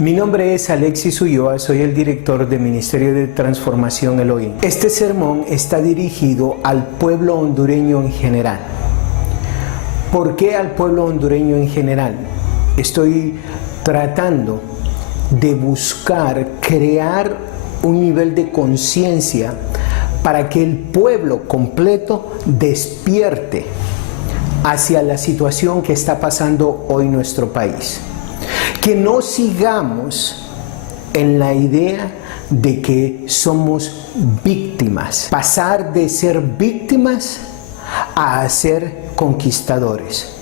Mi nombre es Alexis Ulloa, soy el director del Ministerio de Transformación Elohim. Este sermón está dirigido al pueblo hondureño en general. ¿Por qué al pueblo hondureño en general? Estoy tratando de buscar crear un nivel de conciencia para que el pueblo completo despierte hacia la situación que está pasando hoy en nuestro país. Que no sigamos en la idea de que somos víctimas. Pasar de ser víctimas a ser conquistadores.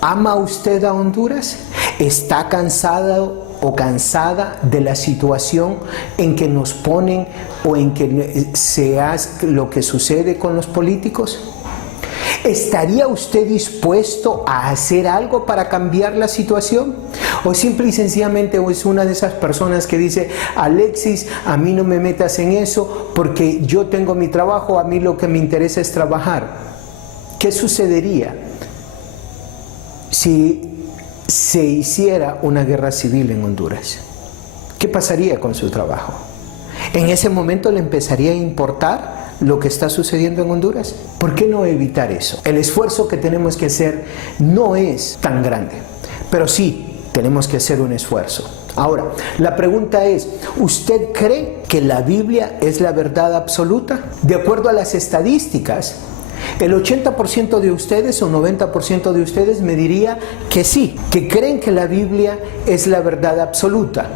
¿Ama usted a Honduras? ¿Está cansado o cansada de la situación en que nos ponen o en que se hace lo que sucede con los políticos? ¿Estaría usted dispuesto a hacer algo para cambiar la situación? ¿O simple y sencillamente es una de esas personas que dice: Alexis, a mí no me metas en eso porque yo tengo mi trabajo, a mí lo que me interesa es trabajar? ¿Qué sucedería si se hiciera una guerra civil en Honduras? ¿Qué pasaría con su trabajo? ¿En ese momento le empezaría a importar lo que está sucediendo en Honduras? ¿Por qué no evitar eso? El esfuerzo que tenemos que hacer no es tan grande, pero sí tenemos que hacer un esfuerzo. Ahora, la pregunta es: ¿usted cree que la Biblia es la verdad absoluta? De acuerdo a las estadísticas, el 80% de ustedes o 90% de ustedes me diría que sí, que creen que la Biblia es la verdad absoluta.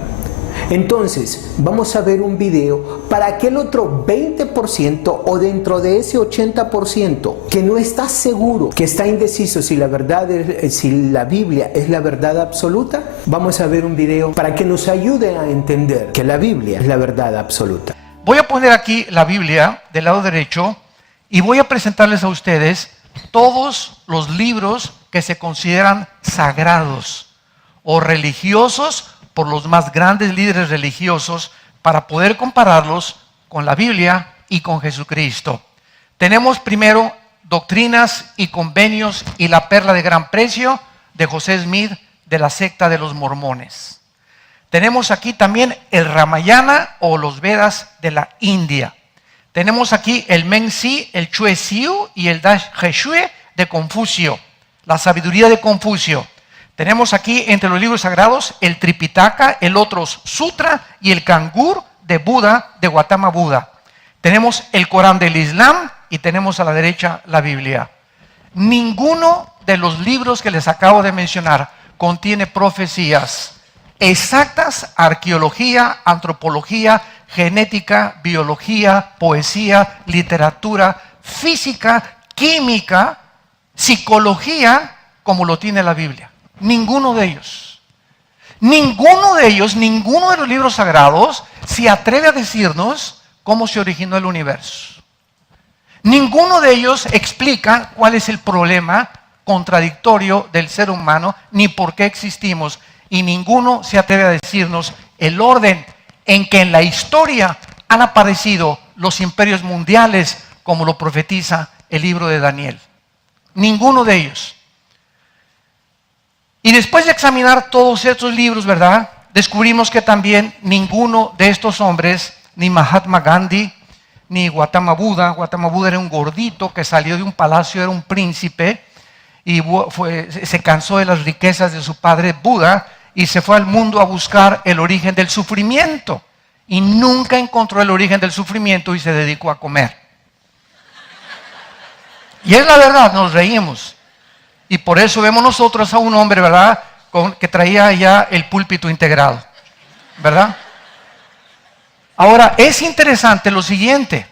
Entonces, vamos a ver un video para aquel otro 20% o dentro de ese 80% que no está seguro, que está indeciso si la Biblia es la verdad absoluta. Vamos a ver un video para que nos ayude a entender que la Biblia es la verdad absoluta. Voy a poner aquí la Biblia del lado derecho y voy a presentarles a ustedes todos los libros que se consideran sagrados o religiosos por los más grandes líderes religiosos para poder compararlos con la Biblia y con Jesucristo. Tenemos primero Doctrinas y Convenios y la Perla de Gran Precio de José Smith de la secta de los Mormones. Tenemos aquí también el Ramayana o los Vedas de la India. Tenemos aquí el Mengzi, el Chue Siu y el Dash Heshue de Confucio, la sabiduría de Confucio. Tenemos aquí entre los libros sagrados el Tripitaka, el Otros Sutra y el Kangur de Buda, de Gautama Buda. Tenemos el Corán del Islam y tenemos a la derecha la Biblia. Ninguno de los libros que les acabo de mencionar contiene profecías exactas: arqueología, antropología, genética, biología, poesía, literatura, física, química, psicología, como lo tiene la Biblia. Ninguno de ellos, ninguno de los libros sagrados se atreve a decirnos cómo se originó el universo. Ninguno de ellos explica cuál es el problema contradictorio del ser humano, ni por qué existimos. Y ninguno se atreve a decirnos el orden en que en la historia han aparecido los imperios mundiales, como lo profetiza el libro de Daniel. Ninguno de ellos. Y después de examinar todos estos libros, ¿verdad?, descubrimos que también ninguno de estos hombres, ni Mahatma Gandhi, ni Gautama Buda era un gordito que salió de un palacio, era un príncipe, y se cansó de las riquezas de su padre Buda, y se fue al mundo a buscar el origen del sufrimiento. Y nunca encontró el origen del sufrimiento y se dedicó a comer. Y es la verdad, nos reímos. Y por eso vemos nosotros a un hombre, ¿verdad?, que traía ya el púlpito integrado, ¿verdad? Ahora, es interesante lo siguiente.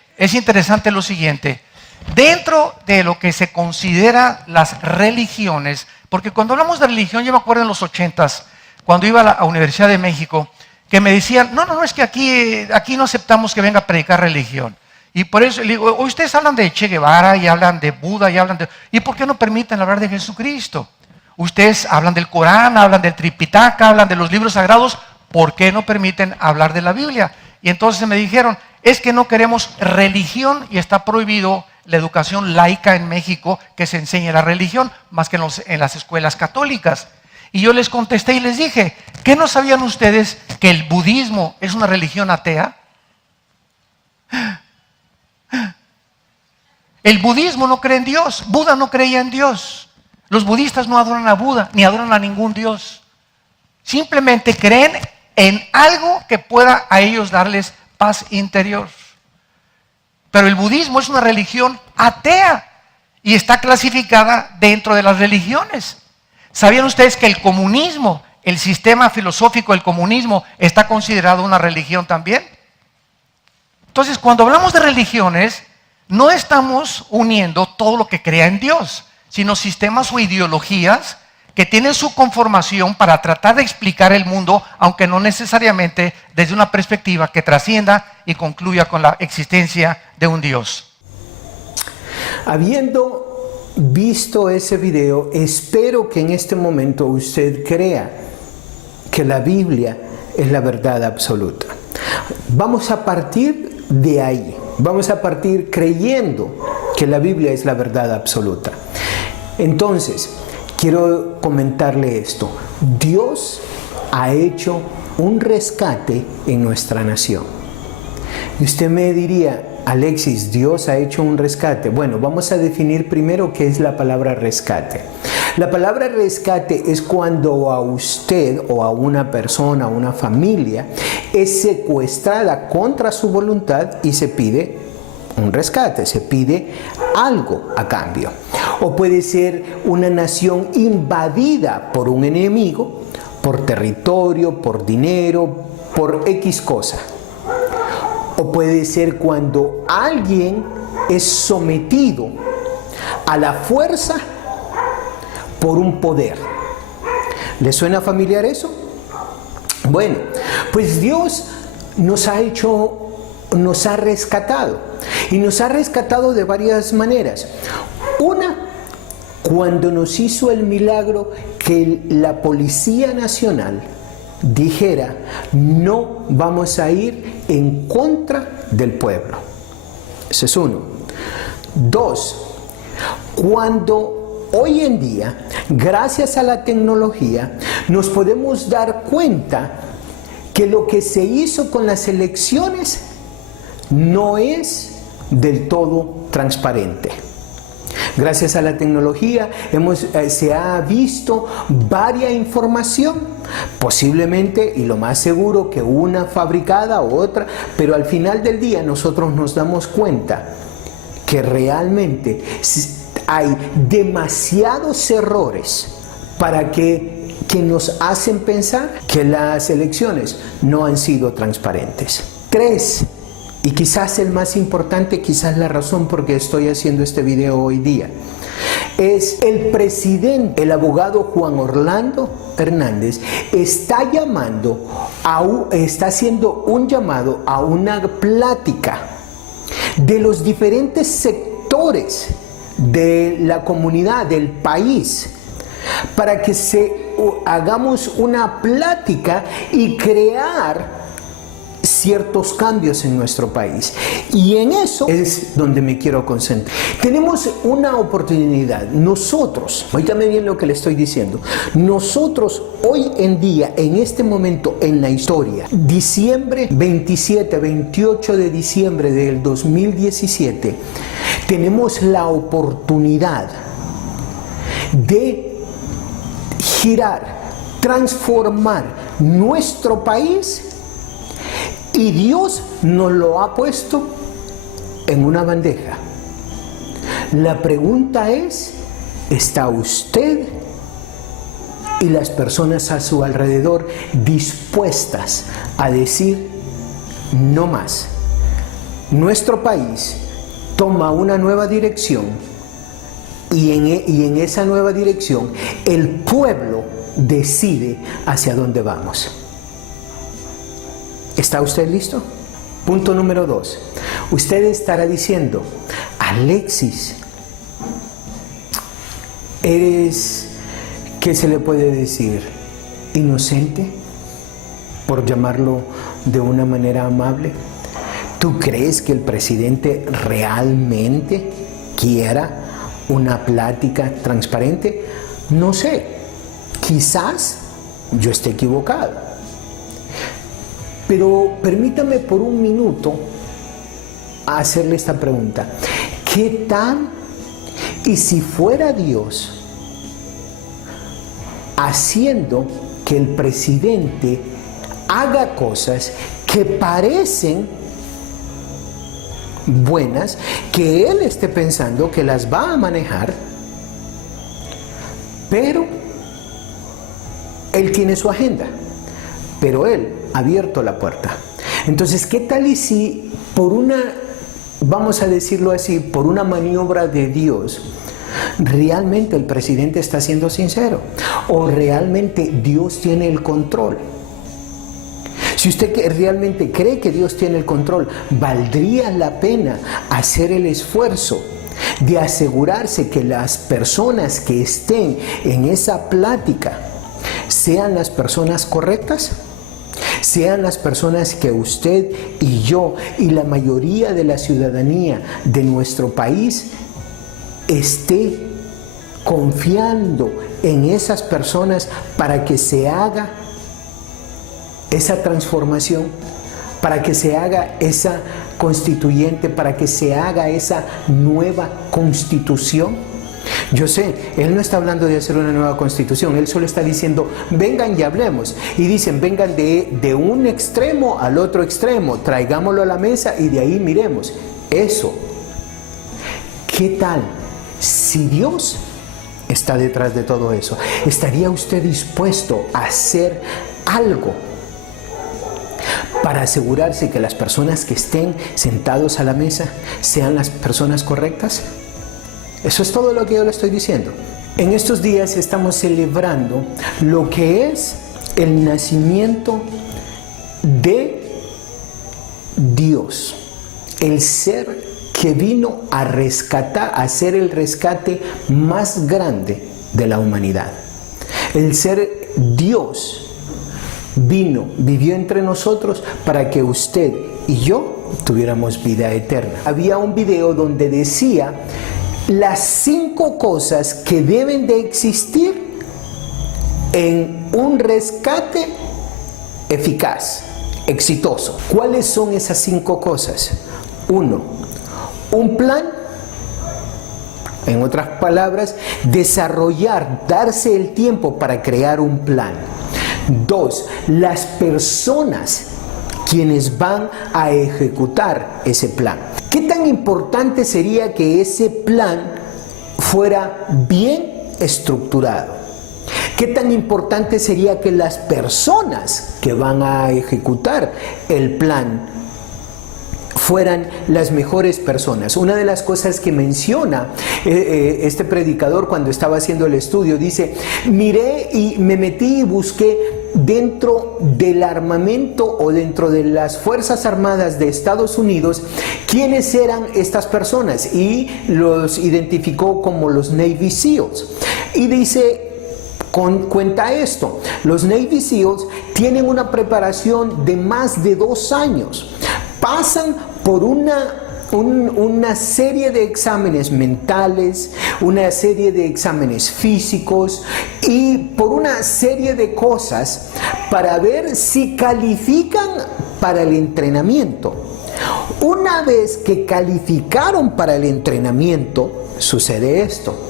Dentro de lo que se considera las religiones, porque cuando hablamos de religión, yo me acuerdo en los 80s, cuando iba a la Universidad de México, que me decían: no, es que aquí no aceptamos que venga a predicar religión. Y por eso le digo: ustedes hablan de Che Guevara y hablan de Buda ¿y por qué no permiten hablar de Jesucristo? Ustedes hablan del Corán, hablan del Tripitaka, hablan de los libros sagrados, ¿por qué no permiten hablar de la Biblia? Y entonces me dijeron: es que no queremos religión y está prohibido la educación laica en México, que se enseñe la religión, más que en las escuelas católicas. Y yo les contesté y les dije, ¿qué no sabían ustedes que el budismo es una religión atea? El budismo no cree en Dios. Buda no creía en Dios. Los budistas no adoran a Buda ni adoran a ningún Dios. Simplemente creen en algo que pueda a ellos darles paz interior. Pero el budismo es una religión atea y está clasificada dentro de las religiones. ¿Sabían ustedes que el comunismo, el sistema filosófico del comunismo, está considerado una religión también? Entonces, cuando hablamos de religiones, no estamos uniendo todo lo que crea en Dios, sino sistemas o ideologías que tienen su conformación para tratar de explicar el mundo, aunque no necesariamente desde una perspectiva que trascienda y concluya con la existencia de un Dios. Habiendo visto ese video, espero que en este momento usted crea que la Biblia es la verdad absoluta. Vamos a partir de ahí. Vamos a partir creyendo que la Biblia es la verdad absoluta. Entonces, quiero comentarle esto. Dios ha hecho un rescate en nuestra nación. Y usted me diría, Alexis, Dios ha hecho un rescate. Bueno, vamos a definir primero qué es la palabra rescate. La palabra rescate es cuando a usted o a una persona, a una familia, es secuestrada contra su voluntad y se pide un rescate, se pide algo a cambio. O puede ser una nación invadida por un enemigo, por territorio, por dinero, por X cosa. O puede ser cuando alguien es sometido a la fuerza por un poder. ¿Le suena familiar eso? Bueno, pues Dios nos ha rescatado. Y nos ha rescatado de varias maneras. Una, cuando nos hizo el milagro que la Policía Nacional dijera, no vamos a ir en contra del pueblo. Ese es uno. Dos, cuando hoy en día, gracias a la tecnología, nos podemos dar cuenta que lo que se hizo con las elecciones no es del todo transparente. Gracias a la tecnología se ha visto varia información, posiblemente y lo más seguro que una fabricada u otra, pero al final del día nosotros nos damos cuenta que realmente hay demasiados errores para que nos hacen pensar que las elecciones no han sido transparentes. 3. Y quizás el más importante, quizás la razón por qué estoy haciendo este video hoy día, es el presidente, el abogado Juan Orlando Hernández, está haciendo un llamado a una plática de los diferentes sectores de la comunidad, del país, para que hagamos una plática y crear ciertos cambios en nuestro país. Y en eso es donde me quiero concentrar. Tenemos una oportunidad. Nosotros, oígame bien lo que le estoy diciendo, nosotros hoy en día, en este momento en la historia, diciembre 27, 28 de diciembre del 2017, tenemos la oportunidad de girar, transformar nuestro país. Y Dios nos lo ha puesto en una bandeja. La pregunta es, ¿está usted y las personas a su alrededor dispuestas a decir no más? Nuestro país toma una nueva dirección y en esa nueva dirección el pueblo decide hacia dónde vamos. ¿Está usted listo? Punto número 2. Usted estará diciendo, Alexis, ¿eres, qué se le puede decir, inocente? Por llamarlo de una manera amable. ¿Tú crees que el presidente realmente quiera una plática transparente? No sé. Quizás yo esté equivocado. Pero permítame por un minuto hacerle esta pregunta. ¿Qué tal y si fuera Dios haciendo que el presidente haga cosas que parecen buenas, que él esté pensando que las va a manejar, pero él tiene su agenda, pero él ha abierto la puerta? Entonces, ¿qué tal y si por una, vamos a decirlo así, por una maniobra de Dios, realmente el presidente está siendo sincero o realmente Dios tiene el control? Si usted realmente cree que Dios tiene el control, valdría la pena hacer el esfuerzo de asegurarse que las personas que estén en esa plática sean las personas correctas, sean las personas que usted y yo y la mayoría de la ciudadanía de nuestro país esté confiando en esas personas para que se haga esa transformación, para que se haga esa constituyente, para que se haga esa nueva constitución. Yo sé, él no está hablando de hacer una nueva constitución, él solo está diciendo, vengan y hablemos. Y dicen, vengan de un extremo al otro extremo, traigámoslo a la mesa y de ahí miremos. Eso. ¿Qué tal si Dios está detrás de todo eso? ¿Estaría usted dispuesto a hacer algo para asegurarse que las personas que estén sentados a la mesa sean las personas correctas? Eso es todo lo que yo le estoy diciendo. En estos días estamos celebrando lo que es el nacimiento de Dios, el ser que vino a rescatar, a hacer el rescate más grande de la humanidad. El ser Dios vivió entre nosotros para que usted y yo tuviéramos vida eterna. Había un video donde decía las 5 cosas que deben de existir en un rescate eficaz, exitoso. ¿Cuáles son esas 5 cosas? 1, un plan. En otras palabras, desarrollar, darse el tiempo para crear un plan. 2, las personas quienes van a ejecutar ese plan. ¿Qué tan importante sería que ese plan fuera bien estructurado? ¿Qué tan importante sería que las personas que van a ejecutar el plan fueran las mejores personas? Una de las cosas que menciona este predicador cuando estaba haciendo el estudio, dice, miré y me metí y busqué dentro del armamento o dentro de las Fuerzas Armadas de Estados Unidos quiénes eran estas personas y los identificó como los Navy SEALs. Y dice, cuenta esto, los Navy SEALs tienen una preparación de más de 2 años. Pasan por una serie de exámenes mentales, una serie de exámenes físicos y por una serie de cosas para ver si califican para el entrenamiento. Una vez que calificaron para el entrenamiento, sucede esto.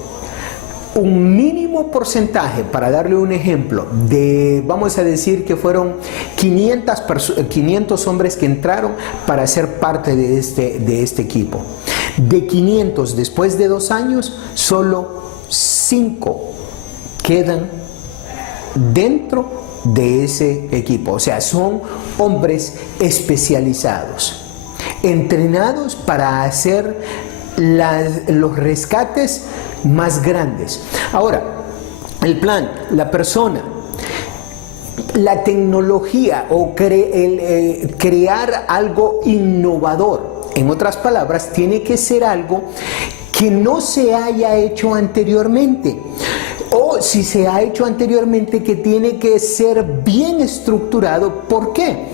Un mínimo porcentaje, para darle un ejemplo, vamos a decir que fueron 500 hombres que entraron para ser parte de este equipo. De 500, después de 2 años, solo 5 quedan dentro de ese equipo. O sea, son hombres especializados, entrenados para hacer los rescates más grandes. Ahora, el plan, la persona, la tecnología o crear algo innovador. En otras palabras, tiene que ser algo que no se haya hecho anteriormente. O si se ha hecho anteriormente, que tiene que ser bien estructurado. ¿Por qué?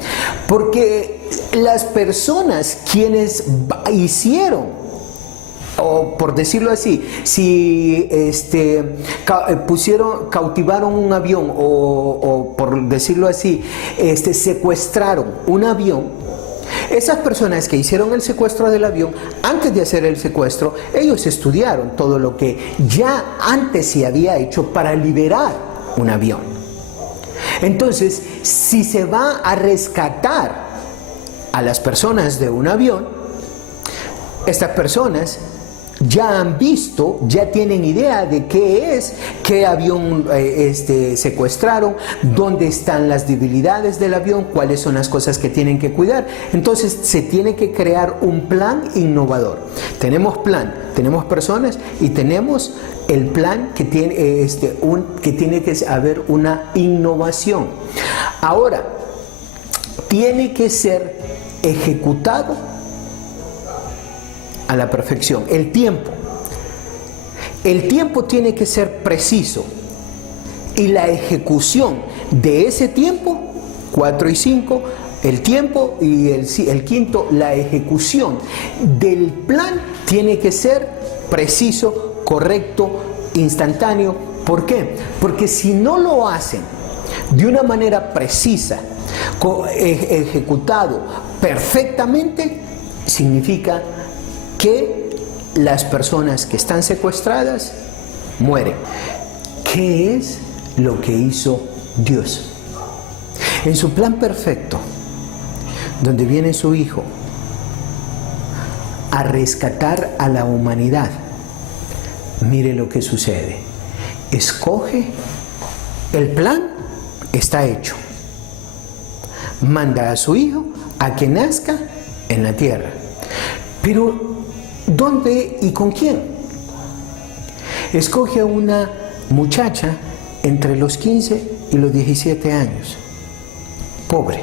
Porque las personas quienes hicieron o por decirlo así, si cautivaron un avión o por decirlo así, secuestraron un avión, esas personas que hicieron el secuestro del avión, antes de hacer el secuestro, ellos estudiaron todo lo que ya antes se había hecho para liberar un avión. Entonces, si se va a rescatar a las personas de un avión, estas personas ya han visto, ya tienen idea de qué es, qué avión secuestraron, dónde están las debilidades del avión, cuáles son las cosas que tienen que cuidar. Entonces se tiene que crear un plan innovador. Tenemos plan, tenemos personas y tenemos el plan que tiene, que tiene que haber una innovación. Ahora, tiene que ser ejecutado a la perfección. El tiempo tiene que ser preciso, y la ejecución de ese tiempo, 4 y 5, el tiempo, y el quinto, la ejecución del plan tiene que ser preciso, correcto, instantáneo. ¿Por qué? Porque si no lo hacen de una manera precisa, ejecutado perfectamente, significa que las personas que están secuestradas mueren. ¿Qué es lo que hizo Dios? En su plan perfecto, donde viene su Hijo a rescatar a la humanidad, mire lo que sucede. Escoge, el plan está hecho. Manda a su Hijo a que nazca en la tierra. Pero ¿dónde y con quién? Escoge a una muchacha entre los 15 y los 17 años, pobre.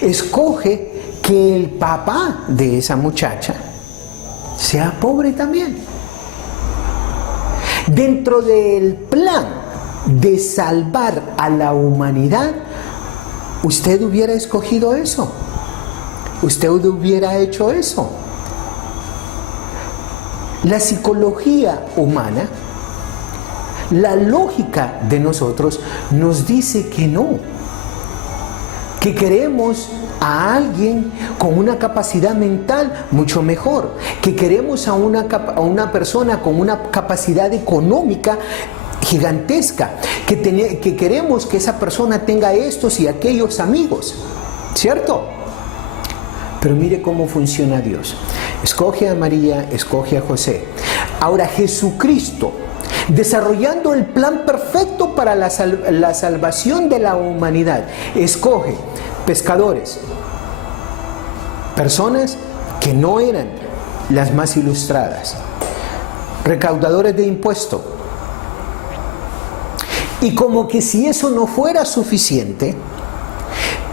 Escoge que el papá de esa muchacha sea pobre también. Dentro del plan de salvar a la humanidad, ¿usted hubiera escogido eso? ¿Usted hubiera hecho eso? La psicología humana, la lógica de nosotros nos dice que no, que queremos a alguien con una capacidad mental mucho mejor, que queremos a una persona con una capacidad económica gigantesca, que queremos que esa persona tenga estos y aquellos amigos, ¿cierto? Pero mire cómo funciona Dios. Escoge a María, escoge a José. Ahora Jesucristo, desarrollando el plan perfecto para la salvación de la humanidad, escoge pescadores, personas que no eran las más ilustradas, recaudadores de impuestos. Y como que si eso no fuera suficiente,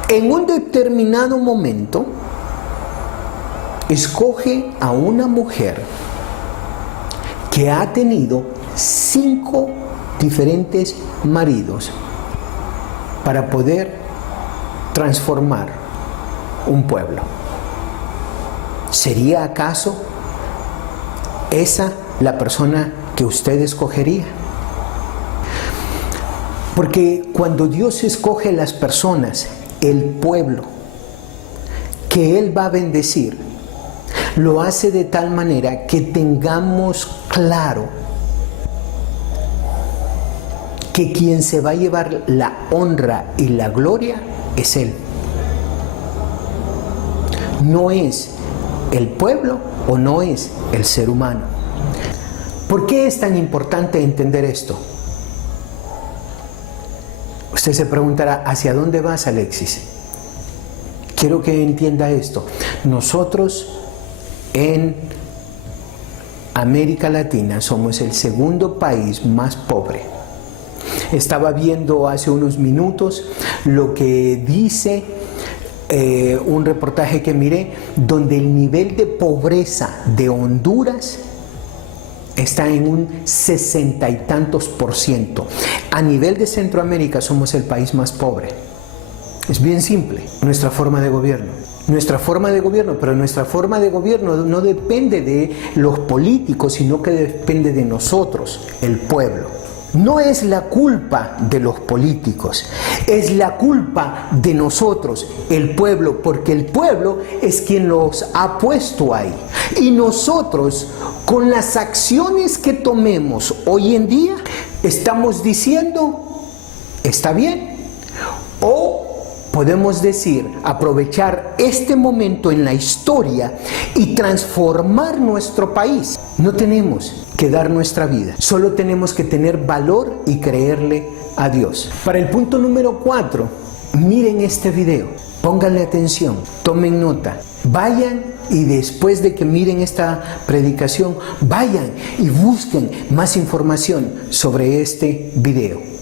en un determinado momento escoge a una mujer que ha tenido 5 diferentes maridos para poder transformar un pueblo. ¿Sería acaso esa la persona que usted escogería? Porque cuando Dios escoge las personas, el pueblo que Él va a bendecir, lo hace de tal manera que tengamos claro que quien se va a llevar la honra y la gloria es Él. No es el pueblo o no es el ser humano. ¿Por qué es tan importante entender esto? Usted se preguntará, ¿hacia dónde vas, Alexis? Quiero que entienda esto. Nosotros en América Latina somos el segundo país más pobre. Estaba viendo hace unos minutos lo que dice un reportaje que miré, donde el nivel de pobreza de Honduras está en un 60 y tantos %. A nivel de Centroamérica somos el país más pobre. Es bien simple nuestra forma de gobierno. nuestra forma de gobierno, pero nuestra forma de gobierno no depende de los políticos, sino que depende de nosotros, el pueblo. No es la culpa de los políticos, es la culpa de nosotros, el pueblo, porque el pueblo es quien los ha puesto ahí. Y nosotros, con las acciones que tomemos hoy en día, estamos diciendo, está bien, o podemos decir, aprovechar este momento en la historia y transformar nuestro país. No tenemos que dar nuestra vida, solo tenemos que tener valor y creerle a Dios. Para el punto número 4, miren este video, pónganle atención, tomen nota, vayan y después de que miren esta predicación, vayan y busquen más información sobre este video.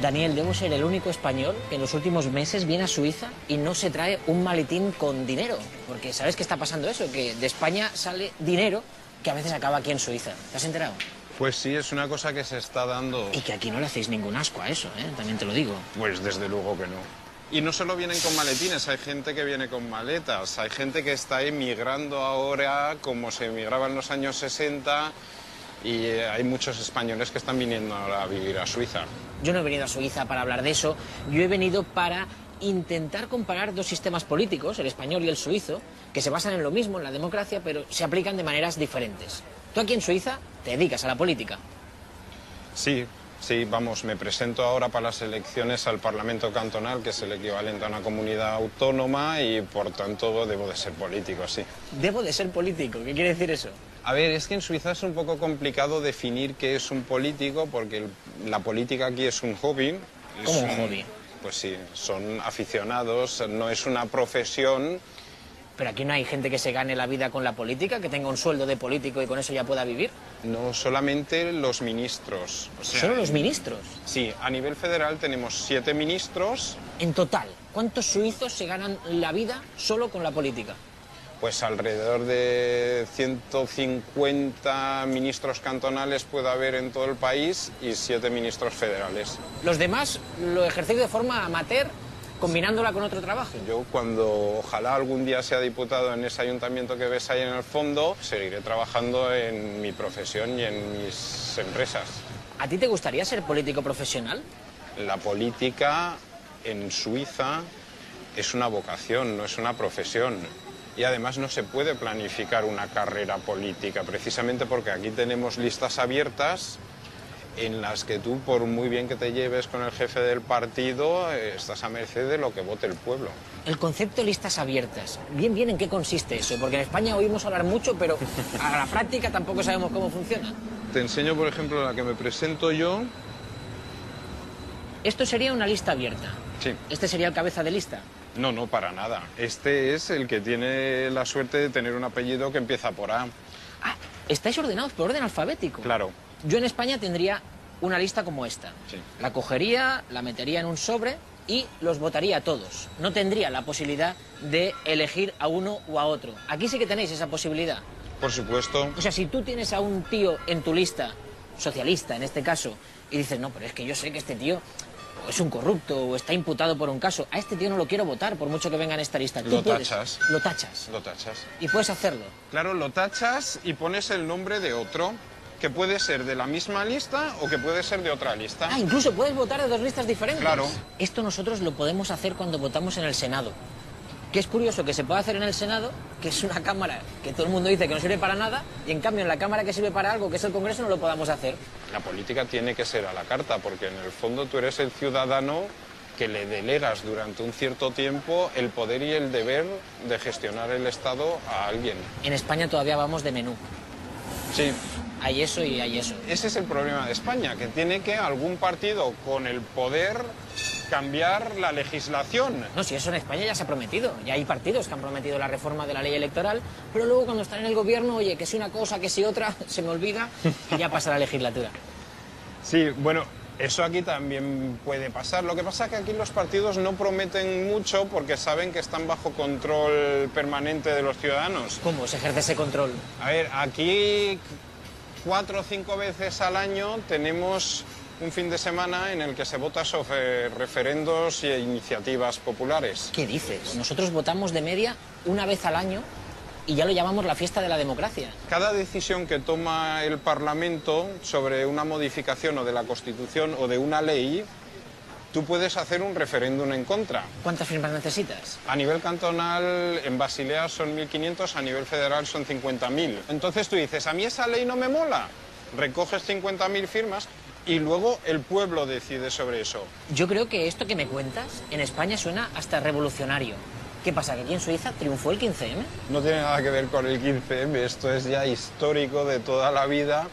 Daniel, debo ser el único español que en los últimos meses viene a Suiza y no se trae un maletín con dinero. Porque ¿sabes qué está pasando eso? Que de España sale dinero que a veces acaba aquí en Suiza. ¿Te has enterado? Pues sí, es una cosa que se está dando. Y que aquí no le hacéis ningún asco a eso, ¿eh? También te lo digo. Pues desde luego que no. Y no solo vienen con maletines, hay gente que viene con maletas. Hay gente que está emigrando ahora como se emigraba en los años 60. Y hay muchos españoles que están viniendo ahora a vivir a Suiza. Yo no he venido a Suiza para hablar de eso, yo he venido para intentar comparar dos sistemas políticos, el español y el suizo, que se basan en lo mismo, en la democracia, pero se aplican de maneras diferentes. Tú aquí en Suiza te dedicas a la política. Sí, vamos, me presento ahora para las elecciones al Parlamento Cantonal, que es el equivalente a una comunidad autónoma, y por tanto debo de ser político, sí. Debo de ser político, ¿qué quiere decir eso? A ver, es que en Suiza es un poco complicado definir qué es un político, porque la política aquí es un hobby. ¿Cómo un hobby? Pues sí, son aficionados, no es una profesión. ¿Pero aquí no hay gente que se gane la vida con la política, que tenga un sueldo de político y con eso ya pueda vivir? No, solamente los ministros. O sea, ¿Solo los ministros? Sí, a nivel federal tenemos 7 ministros. En total, ¿cuántos suizos se ganan la vida solo con la política? Pues alrededor de 150 ministros cantonales puede haber en todo el país y 7 ministros federales. Los demás lo ejercéis de forma amateur, combinándola con otro trabajo. Yo cuando ojalá algún día sea diputado en ese ayuntamiento que ves ahí en el fondo, seguiré trabajando en mi profesión y en mis empresas. ¿A ti te gustaría ser político profesional? La política en Suiza es una vocación, no es una profesión. Y además no se puede planificar una carrera política, precisamente porque aquí tenemos listas abiertas en las que tú, por muy bien que te lleves con el jefe del partido, estás a merced de lo que vote el pueblo. El concepto de listas abiertas, bien, ¿en qué consiste eso? Porque en España oímos hablar mucho, pero a la práctica tampoco sabemos cómo funciona. Te enseño, por ejemplo, la que me presento yo. Esto sería una lista abierta. Sí. ¿Este sería el cabeza de lista? No, para nada. Este es el que tiene la suerte de tener un apellido que empieza por A. Ah, estáis ordenados por orden alfabético. Claro. Yo en España tendría una lista como esta. Sí. La cogería, la metería en un sobre y los votaría a todos. No tendría la posibilidad de elegir a uno o a otro. Aquí sí que tenéis esa posibilidad. Por supuesto. O sea, si tú tienes a un tío en tu lista, socialista en este caso, y dices, no, pero es que yo sé que este tío es un corrupto o está imputado por un caso, a este tío no lo quiero votar por mucho que venga en esta lista. Lo tachas. Lo tachas. Lo tachas. Y puedes hacerlo. Claro, lo tachas y pones el nombre de otro, que puede ser de la misma lista o que puede ser de otra lista. Ah, incluso puedes votar de dos listas diferentes. Claro. Esto nosotros lo podemos hacer cuando votamos en el Senado. Que es curioso que se pueda hacer en el Senado, que es una cámara que todo el mundo dice que no sirve para nada, y en cambio en la cámara que sirve para algo, que es el Congreso, no lo podamos hacer. La política tiene que ser a la carta, porque en el fondo tú eres el ciudadano que le delegas durante un cierto tiempo el poder y el deber de gestionar el Estado a alguien. En España todavía vamos de menú. Sí. Hay eso y hay eso. Ese es el problema de España, que tiene que algún partido con el poder cambiar la legislación. No, si eso en España ya se ha prometido. Ya hay partidos que han prometido la reforma de la ley electoral, pero luego cuando están en el gobierno, oye, que si una cosa, que si otra, se me olvida y ya pasa la legislatura. Sí, bueno, eso aquí también puede pasar. Lo que pasa es que aquí los partidos no prometen mucho porque saben que están bajo control permanente de los ciudadanos. ¿Cómo se ejerce ese control? A ver, aquí 4 o 5 veces al año tenemos un fin de semana en el que se vota sobre referendos e iniciativas populares. ¿Qué dices? Nosotros votamos de media una vez al año y ya lo llamamos la fiesta de la democracia. Cada decisión que toma el Parlamento sobre una modificación o de la Constitución o de una ley, tú puedes hacer un referéndum en contra. ¿Cuántas firmas necesitas? A nivel cantonal, en Basilea son 1.500, a nivel federal son 50.000. Entonces tú dices, a mí esa ley no me mola. Recoges 50.000 firmas y luego el pueblo decide sobre eso. Yo creo que esto que me cuentas en España suena hasta revolucionario. ¿Qué pasa, que aquí en Suiza triunfó el 15M? No tiene nada que ver con el 15M, esto es ya histórico de toda la vida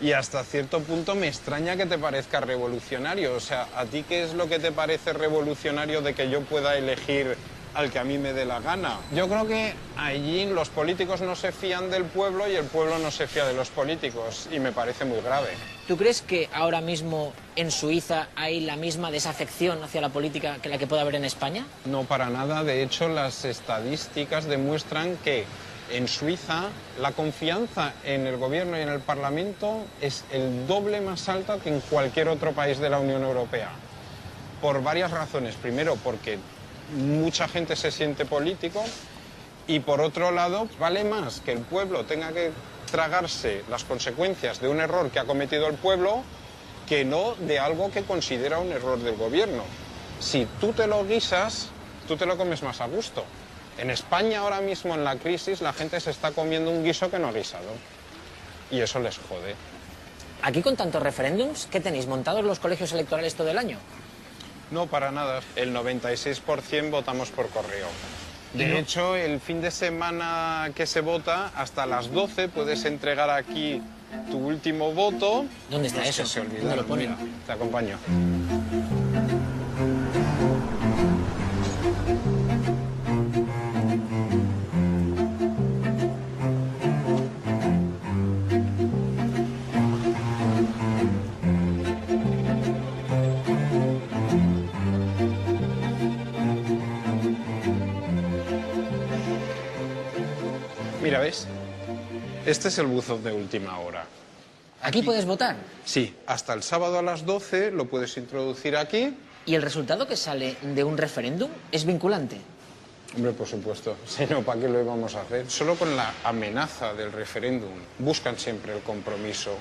y hasta cierto punto me extraña que te parezca revolucionario. O sea, ¿a ti qué es lo que te parece revolucionario de que yo pueda elegir al que a mí me dé la gana? Yo creo que allí los políticos no se fían del pueblo y el pueblo no se fía de los políticos y me parece muy grave. ¿Tú crees que ahora mismo en Suiza hay la misma desafección hacia la política que la que puede haber en España? No, para nada. De hecho, las estadísticas demuestran que en Suiza la confianza en el gobierno y en el Parlamento es el doble más alta que en cualquier otro país de la Unión Europea. Por varias razones. Primero, porque mucha gente se siente político y por otro lado, vale más que el pueblo tenga que tragarse las consecuencias de un error que ha cometido el pueblo que no de algo que considera un error del gobierno. Si tú te lo guisas, tú te lo comes más a gusto. En España ahora mismo en la crisis la gente se está comiendo un guiso que no ha guisado y eso les jode. Aquí con tantos referéndums, ¿qué tenéis? ¿Montados los colegios electorales todo el año? No, para nada. El 96% votamos por correo. De hecho, el fin de semana que se vota, hasta las 12 puedes entregar aquí tu último voto. ¿Dónde está Los eso? que se olvidaron. ¿Dónde lo ponen? Mira, te acompaño. Mira, ¿ves? Este es el buzón de última hora. ¿Aquí puedes votar? Sí, hasta el sábado a las 12 lo puedes introducir aquí. ¿Y el resultado que sale de un referéndum es vinculante? Hombre, por supuesto. Si no, ¿para qué lo íbamos a hacer? Solo con la amenaza del referéndum buscan siempre el compromiso.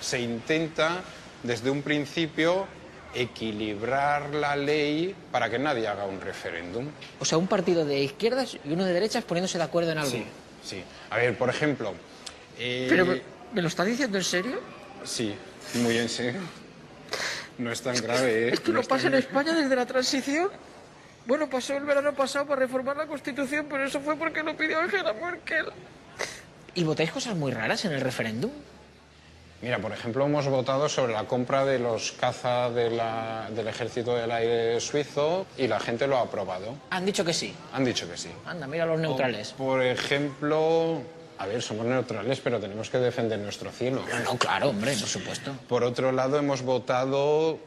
Se intenta, desde un principio, equilibrar la ley para que nadie haga un referéndum. O sea, un partido de izquierdas y uno de derechas poniéndose de acuerdo en algo. Sí, sí. A ver, por ejemplo... ¿Pero me lo estás diciendo en serio? Sí, muy en serio. No es tan grave, ¿eh? Esto no pasa en España desde la transición. Bueno, pasó el verano pasado para reformar la Constitución, pero eso fue porque lo pidió Angela Merkel. ¿Y votáis cosas muy raras en el referéndum? Mira, por ejemplo, hemos votado sobre la compra de los caza del Ejército del Aire suizo y la gente lo ha aprobado. Han dicho que sí. Han dicho que sí. Anda, mira los neutrales. Por ejemplo, a ver, somos neutrales, pero tenemos que defender nuestro cielo. No, claro, hombre, por supuesto. Por otro lado, hemos votado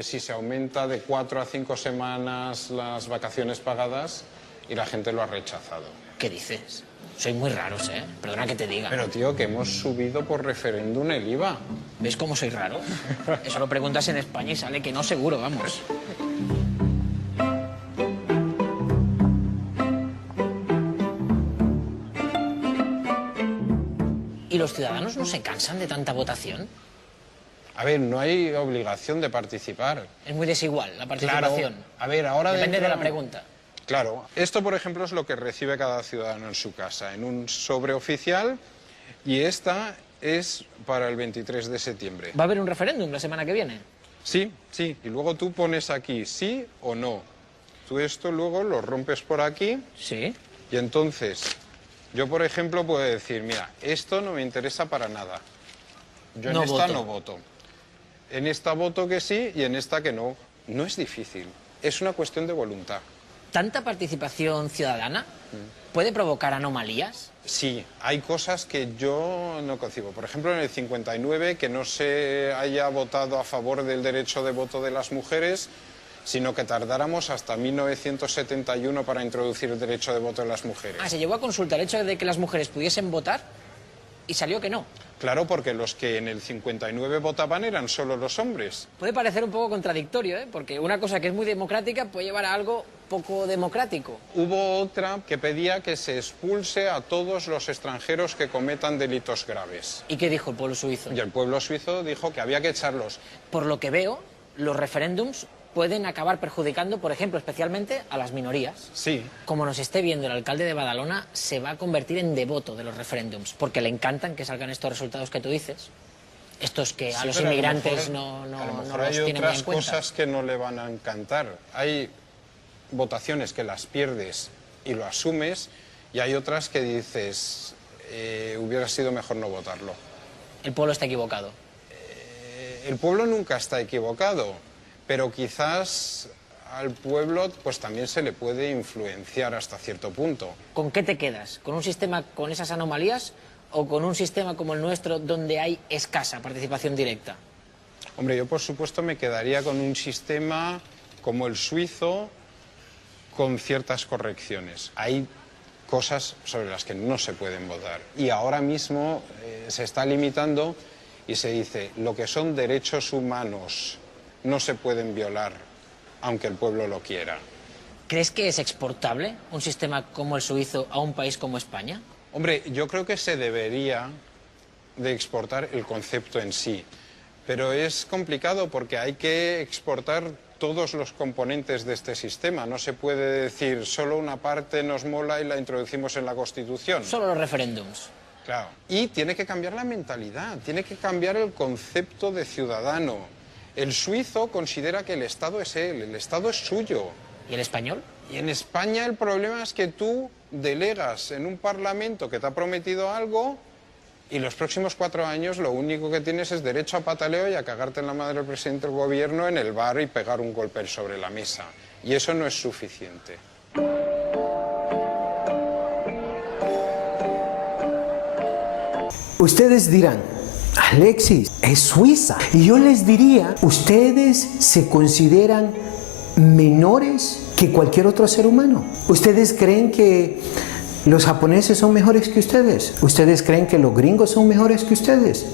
si se aumenta de 4 a 5 semanas las vacaciones pagadas y la gente lo ha rechazado. ¿Qué dices? Sois muy raros, ¿eh? Perdona que te diga. Pero, tío, que hemos subido por referéndum el IVA. ¿Ves cómo soy raro? Eso lo preguntas en España y sale que no seguro, vamos. ¿Y los ciudadanos no se cansan de tanta votación? A ver, no hay obligación de participar. Es muy desigual la Claro. participación. A ver, ahora Depende de la dentro- pregunta. Claro. Esto, por ejemplo, es lo que recibe cada ciudadano en su casa, en un sobre oficial, y esta es para el 23 de septiembre. ¿Va a haber un referéndum la semana que viene? Sí, sí. Y luego tú pones aquí sí o no. Tú esto luego lo rompes por aquí Sí. y entonces yo, por ejemplo, puedo decir, mira, esto no me interesa para nada. Yo en No esta voto. no voto. En esta voto que sí y en esta que no. No es difícil. Es una cuestión de voluntad. ¿Tanta participación ciudadana puede provocar anomalías? Sí, hay cosas que yo no concibo. Por ejemplo, en el 59, que no se haya votado a favor del derecho de voto de las mujeres, sino que tardáramos hasta 1971 para introducir el derecho de voto de las mujeres. Ah, ¿se llegó a consultar el hecho de que las mujeres pudiesen votar? y salió que no. Claro, porque los que en el 59 votaban eran solo los hombres. Puede parecer un poco contradictorio, ¿eh? Porque una cosa que es muy democrática puede llevar a algo poco democrático. Hubo otra que pedía que se expulse a todos los extranjeros que cometan delitos graves. ¿Y qué dijo el pueblo suizo? Y el pueblo suizo dijo que había que echarlos. Por lo que veo, los referéndums pueden acabar perjudicando, por ejemplo, especialmente a las minorías. Sí. Como nos esté viendo el alcalde de Badalona, se va a convertir en devoto de los referéndums, porque le encantan que salgan estos resultados que tú dices, estos que a los pero inmigrantes a no lo mejor los hay tienen muy otras en cuenta. cosas que no le van a encantar. Hay votaciones que las pierdes y lo asumes, y hay otras que dices, hubiera sido mejor no votarlo. El pueblo está equivocado. El pueblo nunca está equivocado, pero quizás al pueblo pues también se le puede influenciar hasta cierto punto. ¿Con qué te quedas? ¿Con un sistema con esas anomalías o con un sistema como el nuestro donde hay escasa participación directa? Hombre, yo por supuesto me quedaría con un sistema como el suizo, con ciertas correcciones. Hay cosas sobre las que no se pueden votar. Y ahora mismo se está limitando y se dice, lo que son derechos humanos no se pueden violar, aunque el pueblo lo quiera. ¿Crees que es exportable un sistema como el suizo a un país como España? Hombre, yo creo que se debería de exportar el concepto en sí, pero es complicado porque hay que exportar todos los componentes de este sistema. No se puede decir solo una parte nos mola y la introducimos en la Constitución. Solo los referéndums. Claro. Y tiene que cambiar la mentalidad, tiene que cambiar el concepto de ciudadano. El suizo considera que el Estado es él, el Estado es suyo. ¿Y el español? Y en España el problema es que tú delegas en un parlamento que te ha prometido algo y los próximos 4 años lo único que tienes es derecho a pataleo y a cagarte en la madre del presidente del gobierno en el bar y pegar un golpe sobre la mesa. Y eso no es suficiente. Ustedes dirán, Alexis, es Suiza. Y yo les diría, ustedes se consideran menores que cualquier otro ser humano. ¿Ustedes creen que los japoneses son mejores que ustedes? ¿Ustedes creen que los gringos son mejores que ustedes?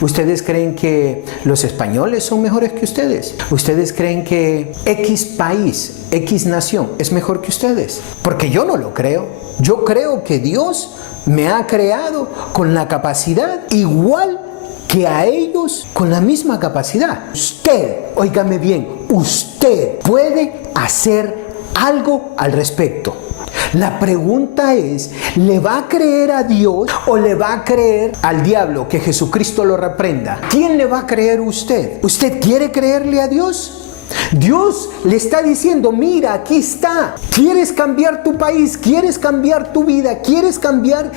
¿Ustedes creen que los españoles son mejores que ustedes? ¿Ustedes creen que X país, X nación es mejor que ustedes? Porque yo no lo creo. Yo creo que Dios me ha creado con la capacidad igual que a ellos, con la misma capacidad. Usted, óigame bien, usted puede hacer algo al respecto. La pregunta es, ¿le va a creer a Dios o le va a creer al diablo que Jesucristo lo reprenda? ¿Quién le va a creer usted? ¿Usted quiere creerle a Dios? Dios le está diciendo, mira, aquí está. ¿Quieres cambiar tu país? ¿Quieres cambiar tu vida? ¿Quieres cambiar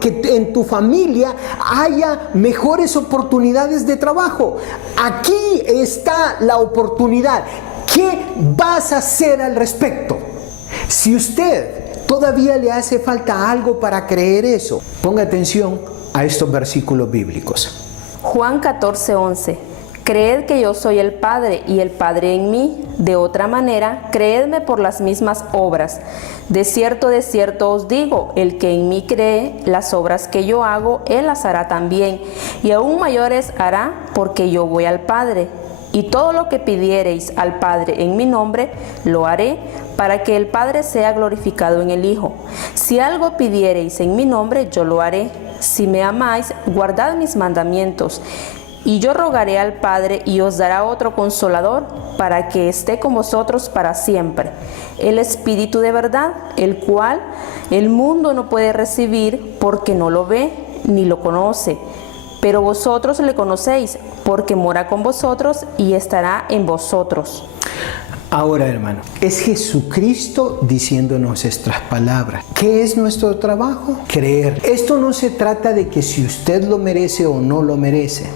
que en tu familia haya mejores oportunidades de trabajo? Aquí está la oportunidad. ¿Qué vas a hacer al respecto? Si usted todavía le hace falta algo para creer eso, ponga atención a estos versículos bíblicos. Juan 14:11. Creed que yo soy el Padre y el Padre en mí. De otra manera, creedme por las mismas obras. De cierto os digo, el que en mí cree, las obras que yo hago, él las hará también, y aún mayores hará, porque yo voy al Padre. Y todo lo que pidiereis al Padre en mi nombre, lo haré, para que el Padre sea glorificado en el Hijo. Si algo pidiereis en mi nombre, yo lo haré. Si me amáis, guardad mis mandamientos. Y yo rogaré al Padre y os dará otro Consolador, para que esté con vosotros para siempre. El Espíritu de verdad, el cual el mundo no puede recibir, porque no lo ve ni lo conoce. Pero vosotros le conocéis, porque mora con vosotros y estará en vosotros. Ahora, hermano, es Jesucristo diciéndonos estas palabras. ¿Qué es nuestro trabajo? Creer. Esto no se trata de que si usted lo merece o no lo merece,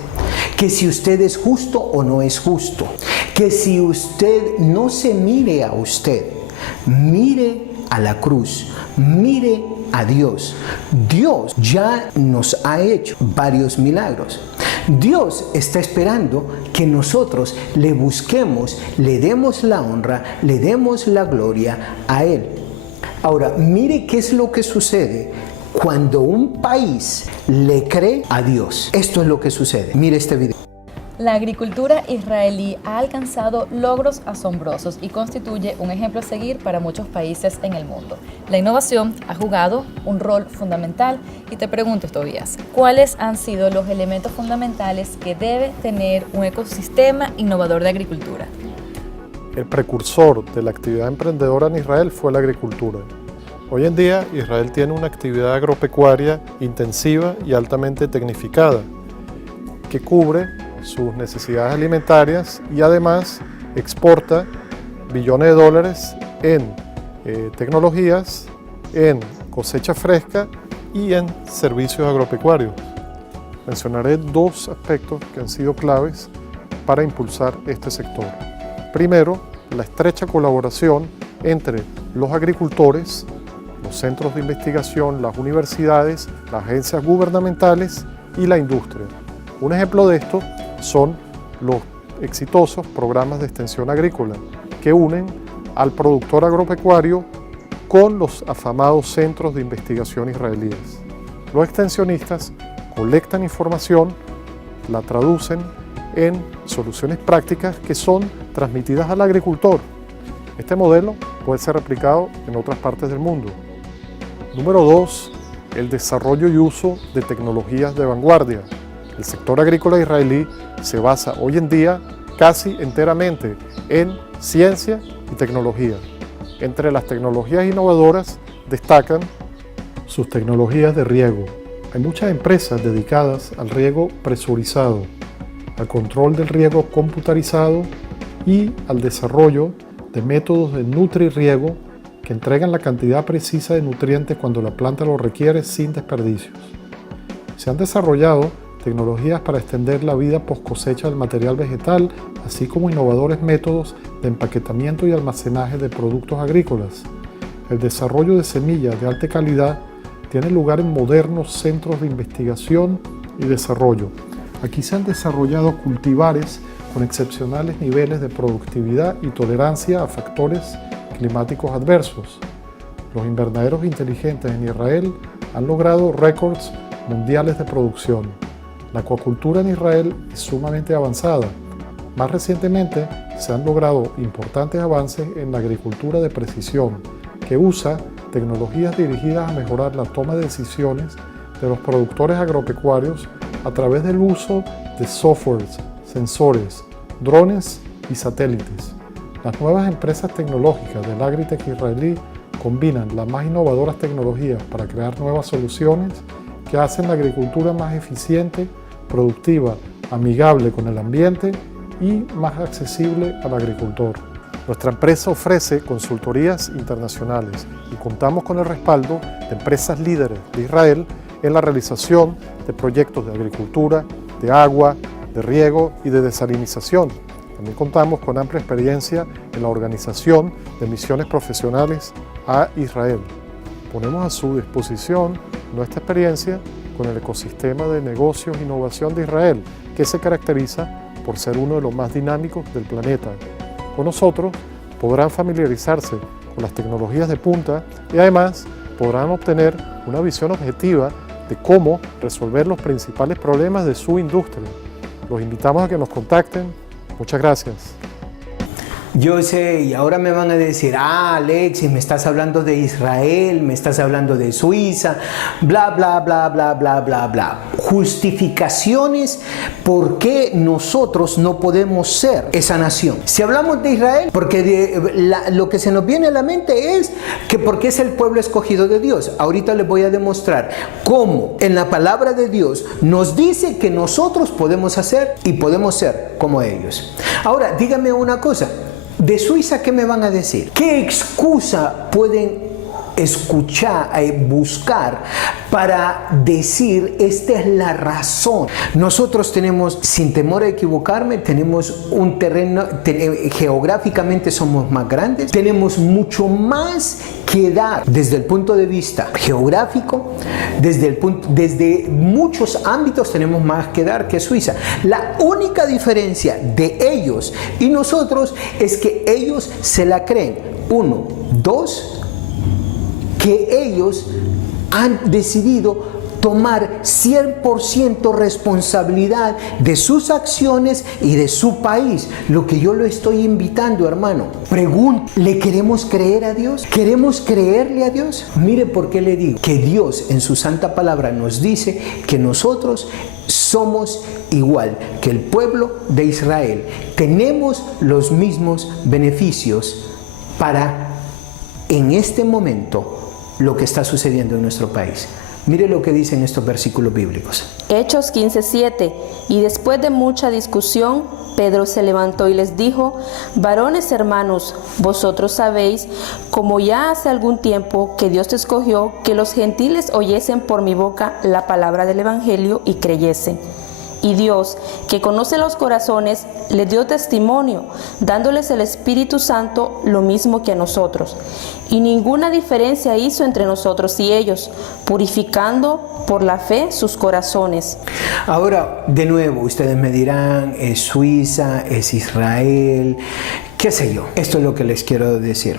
que si usted es justo o no es justo, que si usted no se mire a usted, mire a la cruz, mire a Dios. Dios ya nos ha hecho varios milagros. Dios está esperando que nosotros le busquemos, le demos la honra, le demos la gloria a Él. Ahora, mire qué es lo que sucede cuando un país le cree a Dios. Esto es lo que sucede. Mire este video. La agricultura israelí ha alcanzado logros asombrosos y constituye un ejemplo a seguir para muchos países en el mundo. La innovación ha jugado un rol fundamental y te pregunto, Tobías, ¿cuáles han sido los elementos fundamentales que debe tener un ecosistema innovador de agricultura? El precursor de la actividad emprendedora en Israel fue la agricultura. Hoy en día, Israel tiene una actividad agropecuaria intensiva y altamente tecnificada que cubre sus necesidades alimentarias y además exporta billones de dólares en tecnologías, en cosecha fresca y en servicios agropecuarios. Mencionaré dos aspectos que han sido claves para impulsar este sector. Primero, la estrecha colaboración entre los agricultores, los centros de investigación, las universidades, las agencias gubernamentales y la industria. Un ejemplo de esto son los exitosos programas de extensión agrícola que unen al productor agropecuario con los afamados centros de investigación israelíes. Los extensionistas colectan información, la traducen en soluciones prácticas que son transmitidas al agricultor. Este modelo puede ser replicado en otras partes del mundo. Número 2, el desarrollo y uso de tecnologías de vanguardia. El sector agrícola israelí se basa hoy en día casi enteramente en ciencia y tecnología. Entre las tecnologías innovadoras destacan sus tecnologías de riego. Hay muchas empresas dedicadas al riego presurizado, al control del riego computarizado y al desarrollo de métodos de nutrirriego que entregan la cantidad precisa de nutrientes cuando la planta lo requiere sin desperdicios. Se han desarrollado tecnologías para extender la vida post cosecha del material vegetal, así como innovadores métodos de empaquetamiento y almacenaje de productos agrícolas. El desarrollo de semillas de alta calidad tiene lugar en modernos centros de investigación y desarrollo. Aquí se han desarrollado cultivares con excepcionales niveles de productividad y tolerancia a factores climáticos adversos. Los invernaderos inteligentes en Israel han logrado récords mundiales de producción. La acuacultura en Israel es sumamente avanzada. Más recientemente se han logrado importantes avances en la agricultura de precisión, que usa tecnologías dirigidas a mejorar la toma de decisiones de los productores agropecuarios a través del uso de softwares, sensores, drones y satélites. Las nuevas empresas tecnológicas del agritech israelí combinan las más innovadoras tecnologías para crear nuevas soluciones que hacen la agricultura más eficiente, productiva, amigable con el ambiente y más accesible al agricultor. Nuestra empresa ofrece consultorías internacionales y contamos con el respaldo de empresas líderes de Israel en la realización de proyectos de agricultura, de agua, de riego y de desalinización. También contamos con amplia experiencia en la organización de misiones profesionales a Israel. Ponemos a su disposición nuestra experiencia con el ecosistema de negocios e innovación de Israel, que se caracteriza por ser uno de los más dinámicos del planeta. Con nosotros podrán familiarizarse con las tecnologías de punta y además podrán obtener una visión objetiva de cómo resolver los principales problemas de su industria. Los invitamos a que nos contacten. Muchas gracias. Yo sé, y ahora me van a decir, Alexis, me estás hablando de Israel, me estás hablando de Suiza, bla, bla, bla, bla, bla, bla, bla. Justificaciones por qué nosotros no podemos ser esa nación. Si hablamos de Israel, porque lo que se nos viene a la mente es que porque es el pueblo escogido de Dios. Ahorita les voy a demostrar cómo en la palabra de Dios nos dice que nosotros podemos hacer y podemos ser como ellos. Ahora, díganme una cosa. De Suiza, ¿qué me van a decir? ¿Qué excusa pueden escuchar, buscar para decir esta es la razón? Nosotros tenemos, sin temor a equivocarme, tenemos un terreno, geográficamente somos más grandes, tenemos mucho más que dar desde el punto de vista geográfico, desde muchos ámbitos tenemos más que dar que Suiza. La única diferencia de ellos y nosotros es que ellos se la creen. 1, 2, que ellos han decidido tomar 100% responsabilidad de sus acciones y de su país. Lo que yo lo estoy invitando, hermano, pregunto, ¿le queremos creer a Dios? ¿Queremos creerle a Dios? Mire por qué le digo que Dios en su santa palabra nos dice que nosotros somos igual que el pueblo de Israel. Tenemos los mismos beneficios para, en este momento, lo que está sucediendo en nuestro país. Mire lo que dicen estos versículos bíblicos. Hechos 15:7. Y después de mucha discusión, Pedro se levantó y les dijo: varones hermanos, vosotros sabéis, como ya hace algún tiempo que Dios escogió, que los gentiles oyesen por mi boca la palabra del evangelio y creyesen. Y Dios, que conoce los corazones, les dio testimonio, dándoles el Espíritu Santo lo mismo que a nosotros. Y ninguna diferencia hizo entre nosotros y ellos, purificando por la fe sus corazones. Ahora, de nuevo, ustedes me dirán, es Suiza, es Israel, qué sé yo. Esto es lo que les quiero decir.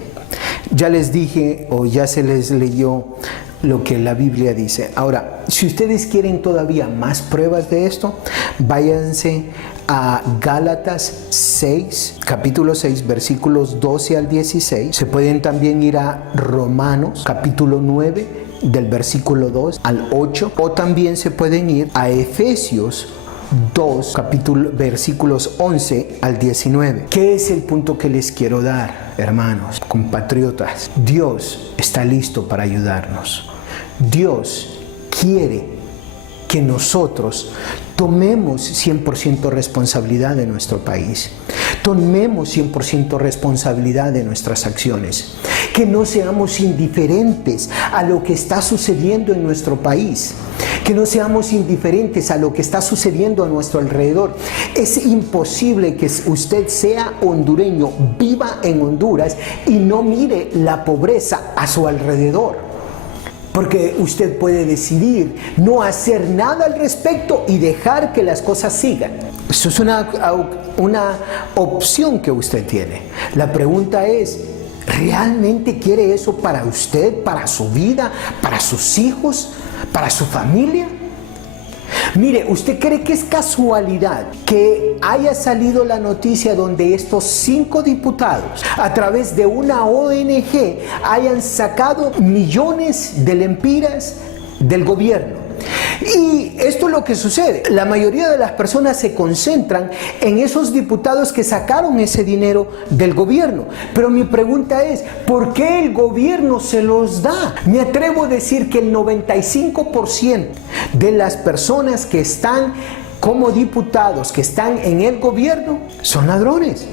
Ya les dije o ya se les leyó lo que la Biblia dice. Ahora, si ustedes quieren todavía más pruebas de esto, váyanse a Gálatas 6, capítulo 6, versículos 12 al 16. Se pueden también ir a Romanos, capítulo 9, del versículo 2 al 8. O también se pueden ir a Efesios 2, versículos 11 al 19. ¿Qué es el punto que les quiero dar, hermanos, compatriotas? Dios está listo para ayudarnos. Dios quiere que nosotros tomemos 100% responsabilidad de nuestro país. Tomemos 100% responsabilidad de nuestras acciones. Que no seamos indiferentes a lo que está sucediendo en nuestro país. Que no seamos indiferentes a lo que está sucediendo a nuestro alrededor. Es imposible que usted sea hondureño, viva en Honduras y no mire la pobreza a su alrededor. Porque usted puede decidir no hacer nada al respecto y dejar que las cosas sigan. Eso es una opción que usted tiene. La pregunta es, ¿realmente quiere eso para usted, para su vida, para sus hijos, para su familia? Mire, ¿usted cree que es casualidad que haya salido la noticia donde estos 5 diputados, a través de una ONG, hayan sacado millones de lempiras del gobierno? Y esto es lo que sucede. La mayoría de las personas se concentran en esos diputados que sacaron ese dinero del gobierno. Pero mi pregunta es, ¿por qué el gobierno se los da? Me atrevo a decir que el 95% de las personas que están como diputados, que están en el gobierno, son ladrones.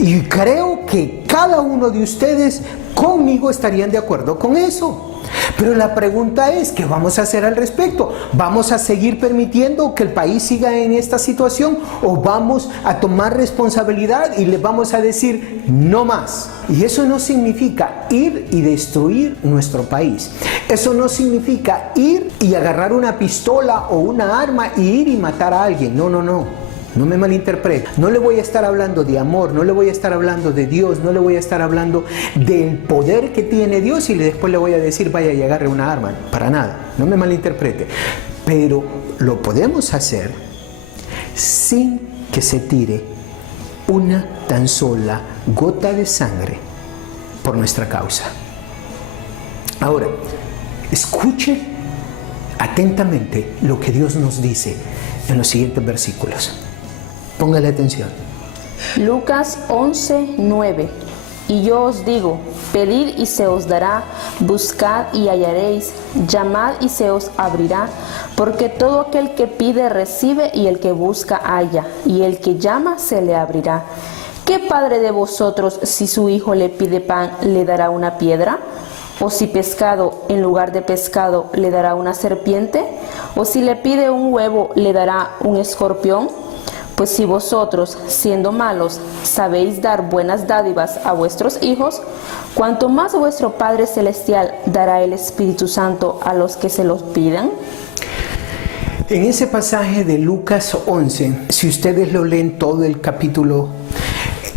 Y creo que cada uno de ustedes conmigo estarían de acuerdo con eso. Pero la pregunta es, ¿qué vamos a hacer al respecto? ¿Vamos a seguir permitiendo que el país siga en esta situación o vamos a tomar responsabilidad y le vamos a decir no más? Y eso no significa ir y destruir nuestro país. Eso no significa ir y agarrar una pistola o una arma y ir y matar a alguien. No, no, no. No me malinterprete. No le voy a estar hablando de amor, no le voy a estar hablando de Dios, no le voy a estar hablando del poder que tiene Dios y después le voy a decir vaya y agarre una arma. Para nada, no me malinterprete. Pero lo podemos hacer sin que se tire una tan sola gota de sangre por nuestra causa. Ahora, escuche atentamente lo que Dios nos dice en los siguientes versículos. Póngale atención. Lucas 11:9. Y yo os digo, pedid y se os dará, buscad y hallaréis, llamad y se os abrirá, porque todo aquel que pide recibe y el que busca halla, y el que llama se le abrirá. ¿Qué padre de vosotros, si su hijo le pide pan, le dará una piedra? ¿O si pescado, en lugar de pescado, le dará una serpiente? ¿O si le pide un huevo, le dará un escorpión? Pues si vosotros, siendo malos, sabéis dar buenas dádivas a vuestros hijos, cuanto más vuestro Padre Celestial dará el Espíritu Santo a los que se los pidan. En ese pasaje de Lucas 11, si ustedes lo leen todo el capítulo,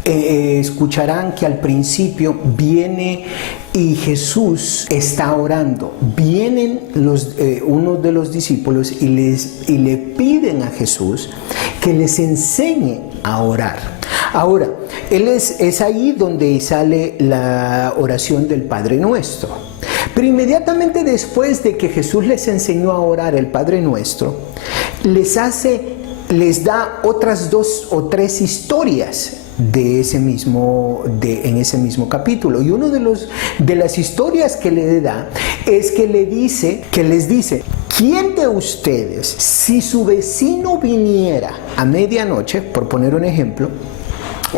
escucharán que al principio viene y Jesús está orando. Vienen uno de los discípulos y le piden a Jesús que les enseñe a orar. Ahora, es ahí donde sale la oración del Padre Nuestro. Pero inmediatamente después de que Jesús les enseñó a orar el Padre Nuestro, les da otras 2 o 3 historias en ese mismo capítulo. Y una de las historias que le da es que les dice: ¿quién de ustedes, si su vecino viniera a medianoche, por poner un ejemplo,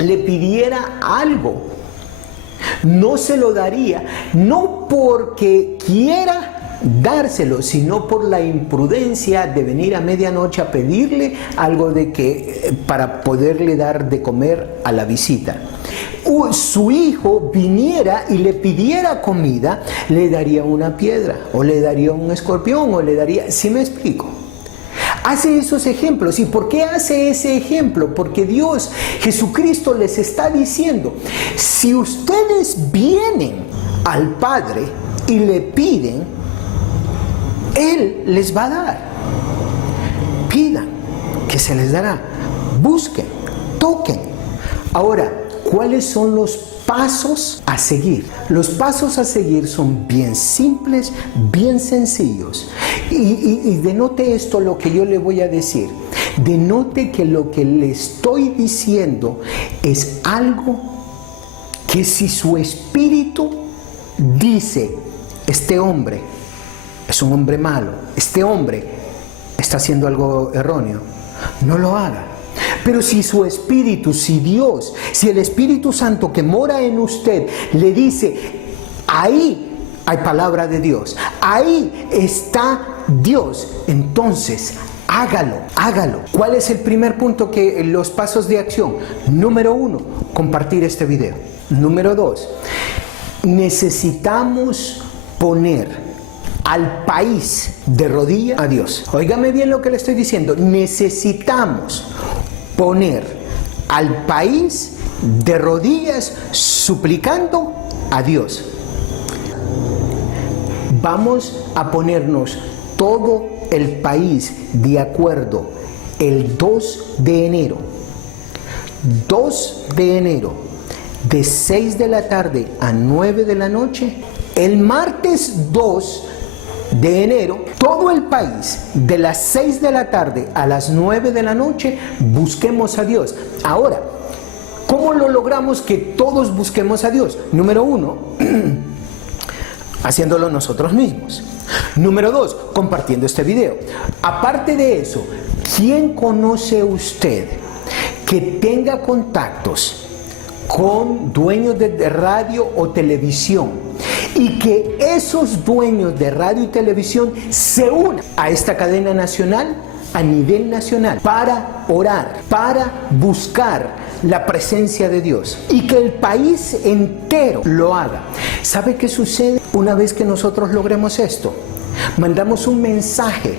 le pidiera algo, no se lo daría, no porque quiera dárselo, sino por la imprudencia de venir a medianoche a pedirle algo para poderle dar de comer a la visita? Su hijo viniera y le pidiera comida, le daría una piedra, o le daría un escorpión, o le daría... ¿Sí me explico? Hace esos ejemplos. ¿Y por qué hace ese ejemplo? Porque Dios, Jesucristo, les está diciendo: si ustedes vienen al Padre y le piden, Él les va a dar. Pidan, que se les dará. Busquen, toquen. Ahora, ¿cuáles son los pasos a seguir? Los pasos a seguir son bien simples, bien sencillos. Y denote esto lo que yo le voy a decir. Denote que lo que le estoy diciendo es algo que, si su espíritu dice: este hombre es un hombre malo, este hombre está haciendo algo erróneo, no lo haga. Pero si su espíritu, si Dios, si el Espíritu Santo que mora en usted le dice: ahí hay palabra de Dios, ahí está Dios, entonces hágalo, hágalo. ¿Cuál es el primer punto, los pasos de acción? Número 1, compartir este video. Número 2, necesitamos poner al país de rodillas a Dios. Óigame bien lo que le estoy diciendo. Necesitamos poner al país de rodillas suplicando a Dios. Vamos a ponernos todo el país de acuerdo el 2 de enero. 2 de enero, de 6 de la tarde a 9 de la noche. El martes 2 de enero, todo el país, de las 6 de la tarde a las 9 de la noche, busquemos a Dios. Ahora, ¿cómo lo logramos que todos busquemos a Dios? Número 1, haciéndolo nosotros mismos. Número 2, compartiendo este video. Aparte de eso, ¿quién conoce usted que tenga contactos con dueños de radio o televisión y que esos dueños de radio y televisión se unan a esta cadena nacional, a nivel nacional, para orar, para buscar la presencia de Dios, y que el país entero lo haga? ¿Sabe qué sucede una vez que nosotros logremos esto? Mandamos un mensaje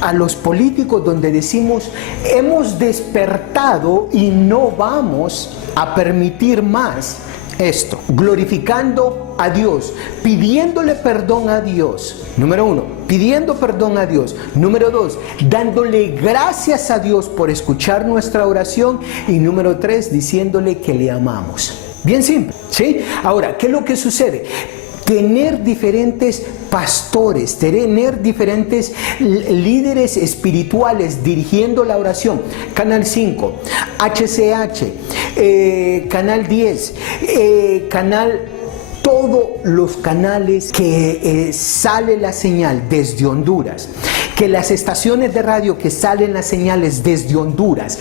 a los políticos donde decimos: hemos despertado y no vamos a permitir más esto, glorificando a Dios, pidiéndole perdón a Dios. Número 1, pidiendo perdón a Dios. Número 2, dándole gracias a Dios por escuchar nuestra oración. Y número 3, diciéndole que le amamos. Bien simple, ¿sí? Ahora, ¿qué es lo que sucede? Tener diferentes pastores, tener diferentes líderes espirituales dirigiendo la oración. Canal 5, HCH, Canal 10, todos los canales que sale la señal desde Honduras, que las estaciones de radio que salen las señales desde Honduras,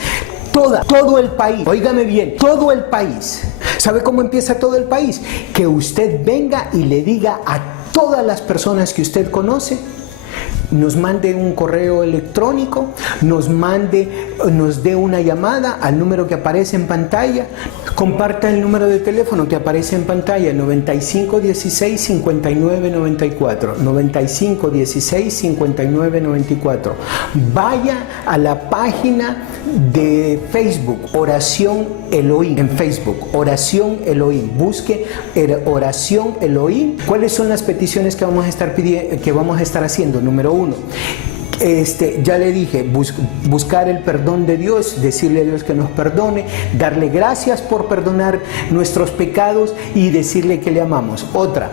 todo el país, óigame bien, todo el país. ¿Sabe cómo empieza todo el país? Que usted venga y le diga a todas las personas que usted conoce: nos mande un correo electrónico, nos dé una llamada al número que aparece en pantalla, comparta el número de teléfono que aparece en pantalla, 9516-5994, 9516-5994. Vaya a la página de Facebook, Oración Elohim, en Facebook, Oración Elohim, busque Oración Elohim. ¿Cuáles son las peticiones que vamos a estar pidiendo, que vamos a estar haciendo? Número 1, ya le dije, buscar el perdón de Dios, decirle a Dios que nos perdone, darle gracias por perdonar nuestros pecados y decirle que le amamos. Otra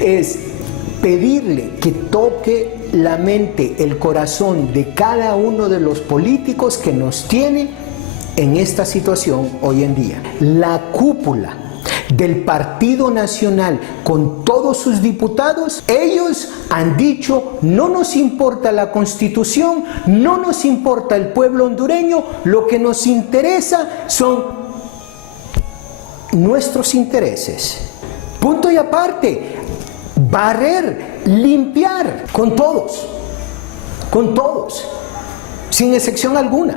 es pedirle que toque la mente, el corazón de cada uno de los políticos que nos tiene en esta situación hoy en día. La cúpula del Partido Nacional con todos sus diputados, ellos han dicho: no nos importa la Constitución, no nos importa el pueblo hondureño, lo que nos interesa son nuestros intereses. Punto y aparte. Barrer, limpiar con todos, sin excepción alguna.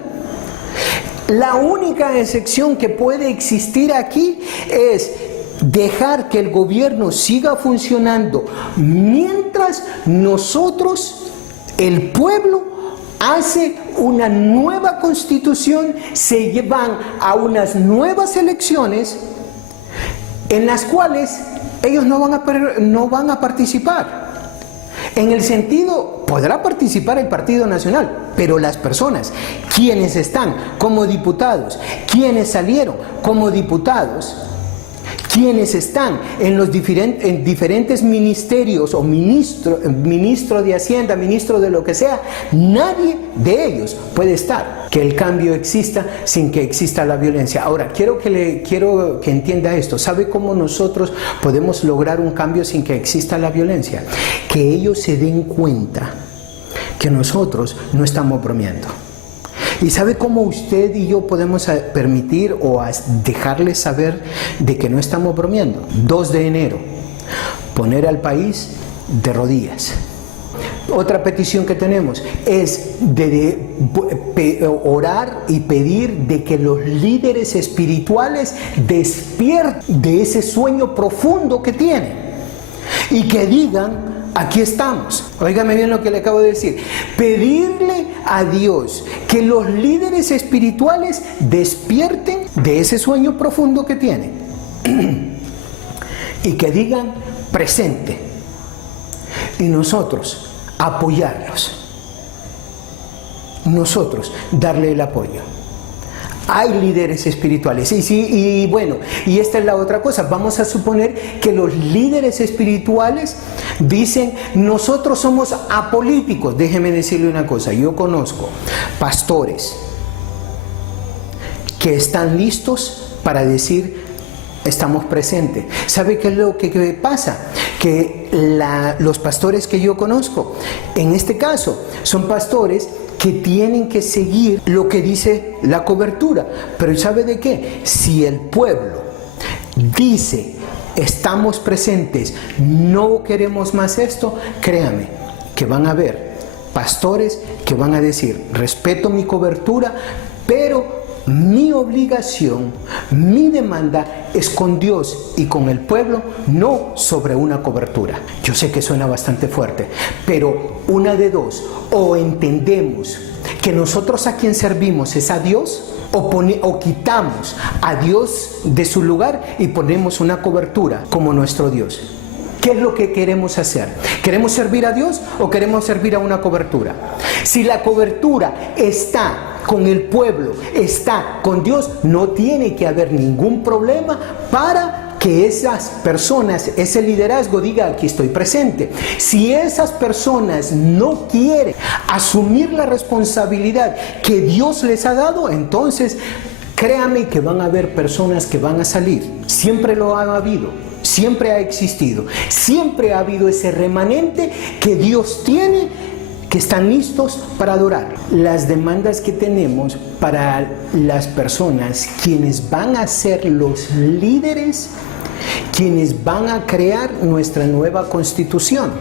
La única excepción que puede existir aquí es dejar que el gobierno siga funcionando mientras nosotros, el pueblo, hace una nueva constitución, se llevan a unas nuevas elecciones en las cuales ellos no van a participar. En el sentido, podrá participar el Partido Nacional, pero las personas, quienes están como diputados, quienes salieron como diputados, quienes están en los diferentes ministerios o ministro de Hacienda, ministro de lo que sea, nadie de ellos puede estar. Que el cambio exista sin que exista la violencia. Ahora, quiero que entienda esto. ¿Sabe cómo nosotros podemos lograr un cambio sin que exista la violencia? Que ellos se den cuenta que nosotros no estamos bromeando. ¿Y sabe cómo usted y yo podemos permitir o dejarles saber de que no estamos bromeando? 2 de enero, poner al país de rodillas. Otra petición que tenemos es orar y pedir de que los líderes espirituales despierten de ese sueño profundo que tienen y que digan: aquí estamos. Óigame bien lo que le acabo de decir. Pedirle a Dios que los líderes espirituales despierten de ese sueño profundo que tienen y que digan: presente. Y nosotros apoyarlos. Nosotros darle el apoyo. Hay líderes espirituales. Y bueno, y esta es la otra cosa. Vamos a suponer que los líderes espirituales dicen: nosotros somos apolíticos. Déjeme decirle una cosa. Yo conozco pastores que están listos para decir: estamos presentes. ¿Sabe qué es lo que pasa? Que los pastores que yo conozco, en este caso, son pastores que tienen que seguir lo que dice la cobertura. Pero ¿sabe de qué? Si el pueblo dice: estamos presentes, no queremos más esto, créame que van a haber pastores que van a decir: respeto mi cobertura, pero mi obligación, mi demanda es con Dios y con el pueblo, no sobre una cobertura. Yo sé que suena bastante fuerte, pero una de dos: o entendemos que nosotros a quien servimos es a Dios, o quitamos a Dios de su lugar y ponemos una cobertura como nuestro Dios. ¿Qué es lo que queremos hacer? ¿Queremos servir a Dios o queremos servir a una cobertura? Si la cobertura está con el pueblo, está con Dios, no tiene que haber ningún problema para que esas personas, ese liderazgo diga: aquí estoy presente. Si esas personas no quieren asumir la responsabilidad que Dios les ha dado, entonces créame que van a haber personas que van a salir. Siempre lo ha habido. Siempre ha existido, siempre ha habido ese remanente que Dios tiene, que están listos para adorar. Las demandas que tenemos para las personas, quienes van a ser los líderes, quienes van a crear nuestra nueva constitución.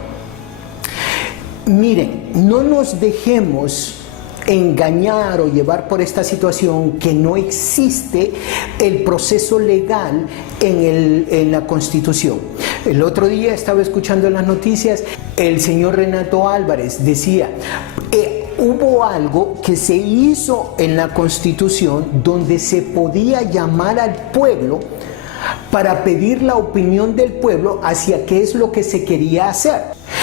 Miren, no nos dejemos engañar o llevar por esta situación que no existe el proceso legal en la Constitución. El otro día estaba escuchando en las noticias, el señor Renato Álvarez decía, hubo algo que se hizo en la Constitución donde se podía llamar al pueblo para pedir la opinión del pueblo hacia qué es lo que se quería hacer.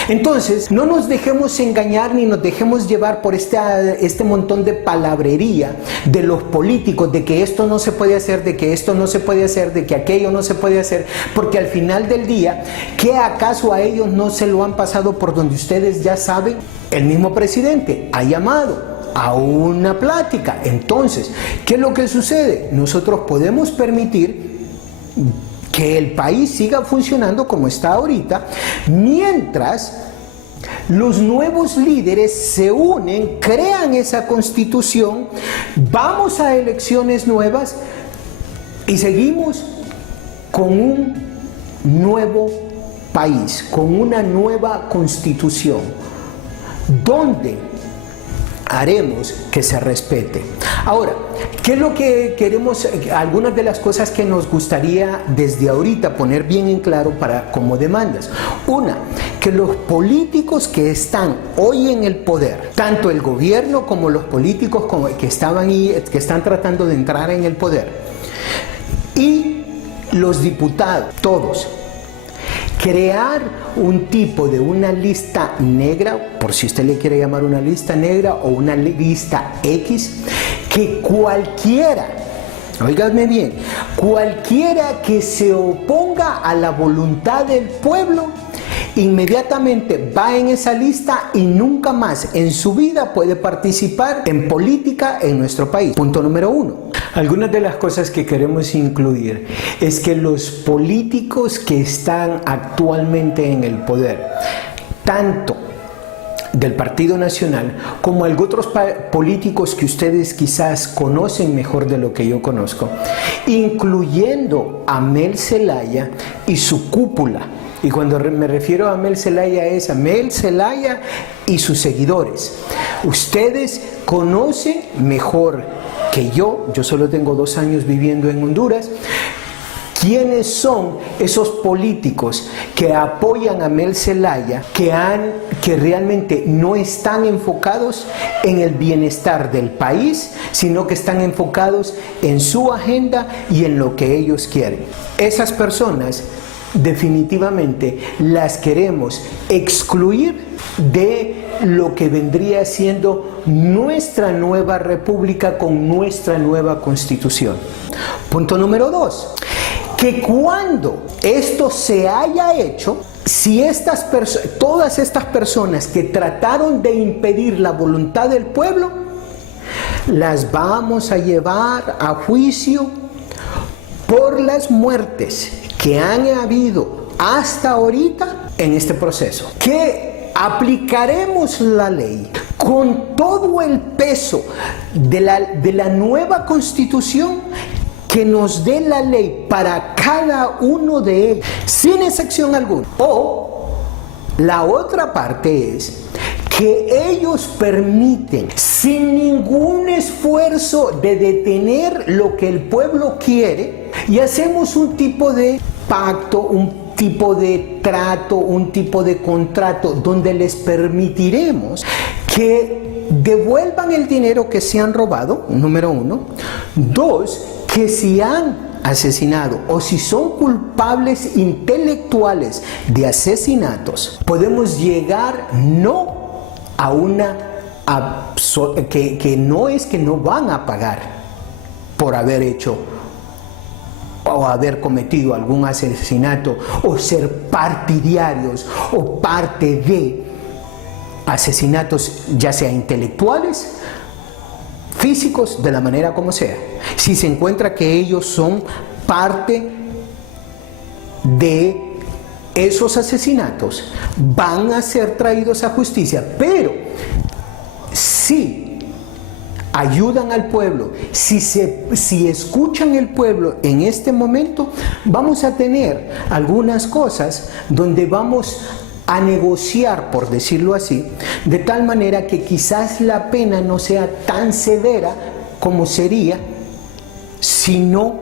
Entonces, no nos dejemos engañar ni nos dejemos llevar por este montón de palabrería de los políticos, de que esto no se puede hacer, de que esto no se puede hacer, de que aquello no se puede hacer, porque al final del día, ¿qué acaso a ellos no se lo han pasado por donde ustedes ya saben? El mismo presidente ha llamado a una plática. Entonces, ¿qué es lo que sucede? Nosotros podemos permitir que el país siga funcionando como está ahorita, mientras los nuevos líderes se unen, crean esa constitución, vamos a elecciones nuevas y seguimos con un nuevo país, con una nueva constitución, donde haremos que se respete. Ahora, ¿qué es lo que queremos? Algunas de las cosas que nos gustaría desde ahorita poner bien en claro como demandas. Una, que los políticos que están hoy en el poder, tanto el gobierno como los políticos que están tratando de entrar en el poder, y los diputados, todos, crear un tipo de una lista negra, por si usted le quiere llamar una lista negra o una lista X, que cualquiera, óigame bien, cualquiera que se oponga a la voluntad del pueblo, inmediatamente va en esa lista y nunca más en su vida puede participar en política en nuestro país. Punto número 1. Algunas de las cosas que queremos incluir es que los políticos que están actualmente en el poder, tanto del Partido Nacional como otros políticos que ustedes quizás conocen mejor de lo que yo conozco, incluyendo a Mel Zelaya y su cúpula. Y cuando me refiero a Mel Zelaya es a Mel Zelaya y sus seguidores. Ustedes conocen mejor que yo solo tengo 2 años viviendo en Honduras, quiénes son esos políticos que apoyan a Mel Zelaya, que realmente no están enfocados en el bienestar del país, sino que están enfocados en su agenda y en lo que ellos quieren. Esas personas definitivamente las queremos excluir de lo que vendría siendo nuestra nueva república con nuestra nueva constitución. Punto número 2. Que cuando esto se haya hecho, si todas estas personas que trataron de impedir la voluntad del pueblo, las vamos a llevar a juicio por las muertes que han habido hasta ahorita en este proceso. Que aplicaremos la ley con todo el peso de la nueva constitución que nos dé la ley para cada uno de ellos, sin excepción alguna. O la otra parte es que ellos permiten, sin ningún esfuerzo de detener lo que el pueblo quiere, y hacemos un tipo de pacto, un tipo de trato, un tipo de contrato donde les permitiremos que devuelvan el dinero que se han robado, número 1. 2, que si han asesinado o si son culpables intelectuales de asesinatos, podemos llegar no a que no es que no van a pagar por haber hecho o haber cometido algún asesinato o ser partidarios o parte de asesinatos, ya sea intelectuales, físicos, de la manera como sea. Si se encuentra que ellos son parte de esos asesinatos, van a ser traídos a justicia. Pero si ayudan al pueblo, si escuchan el pueblo en este momento, vamos a tener algunas cosas donde vamos a negociar, por decirlo así, de tal manera que quizás la pena no sea tan severa como sería si no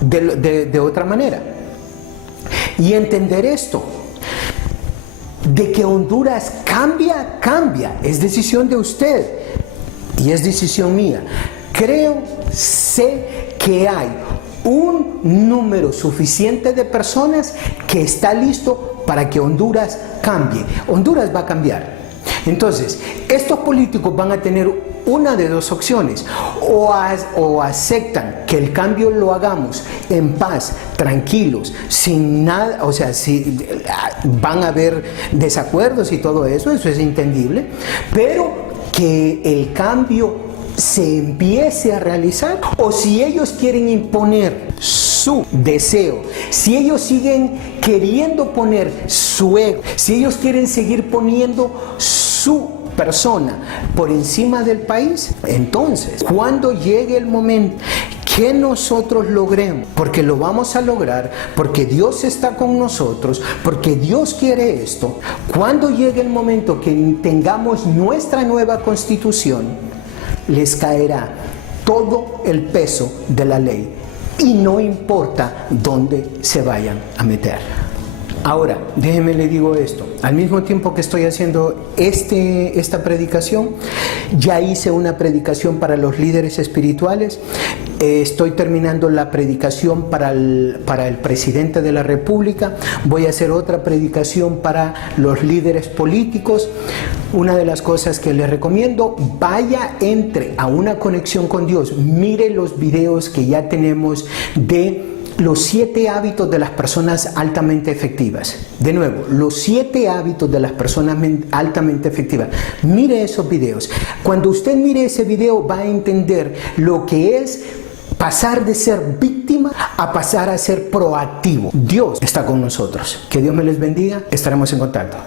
de otra manera. Y entender esto, de que Honduras cambia, es decisión de usted y es decisión mía. Sé que hay un número suficiente de personas que está listo para que Honduras cambie. Honduras va a cambiar. Entonces, estos políticos van a tener una de dos opciones: o aceptan que el cambio lo hagamos en paz, tranquilos, sin nada, o sea, si van a haber desacuerdos y todo eso es entendible, pero que el cambio se empiece a realizar, o si ellos quieren imponer su deseo, si ellos siguen queriendo poner su ego, si ellos quieren seguir poniendo su persona por encima del país, entonces cuando llegue el momento que nosotros logremos, porque lo vamos a lograr, porque Dios está con nosotros, porque Dios quiere esto, cuando llegue el momento que tengamos nuestra nueva constitución, les caerá todo el peso de la ley y no importa dónde se vayan a meter. Ahora, déjenme le digo esto, al mismo tiempo que estoy haciendo esta predicación, ya hice una predicación para los líderes espirituales, estoy terminando la predicación para el presidente de la República, voy a hacer otra predicación para los líderes políticos. Una de las cosas que les recomiendo, entre a una conexión con Dios, mire los videos que ya tenemos de los 7 hábitos de las personas altamente efectivas. De nuevo, los 7 hábitos de las personas altamente efectivas. Mire esos videos. Cuando usted mire ese video va a entender lo que es pasar de ser víctima a pasar a ser proactivo. Dios está con nosotros. Que Dios me les bendiga. Estaremos en contacto.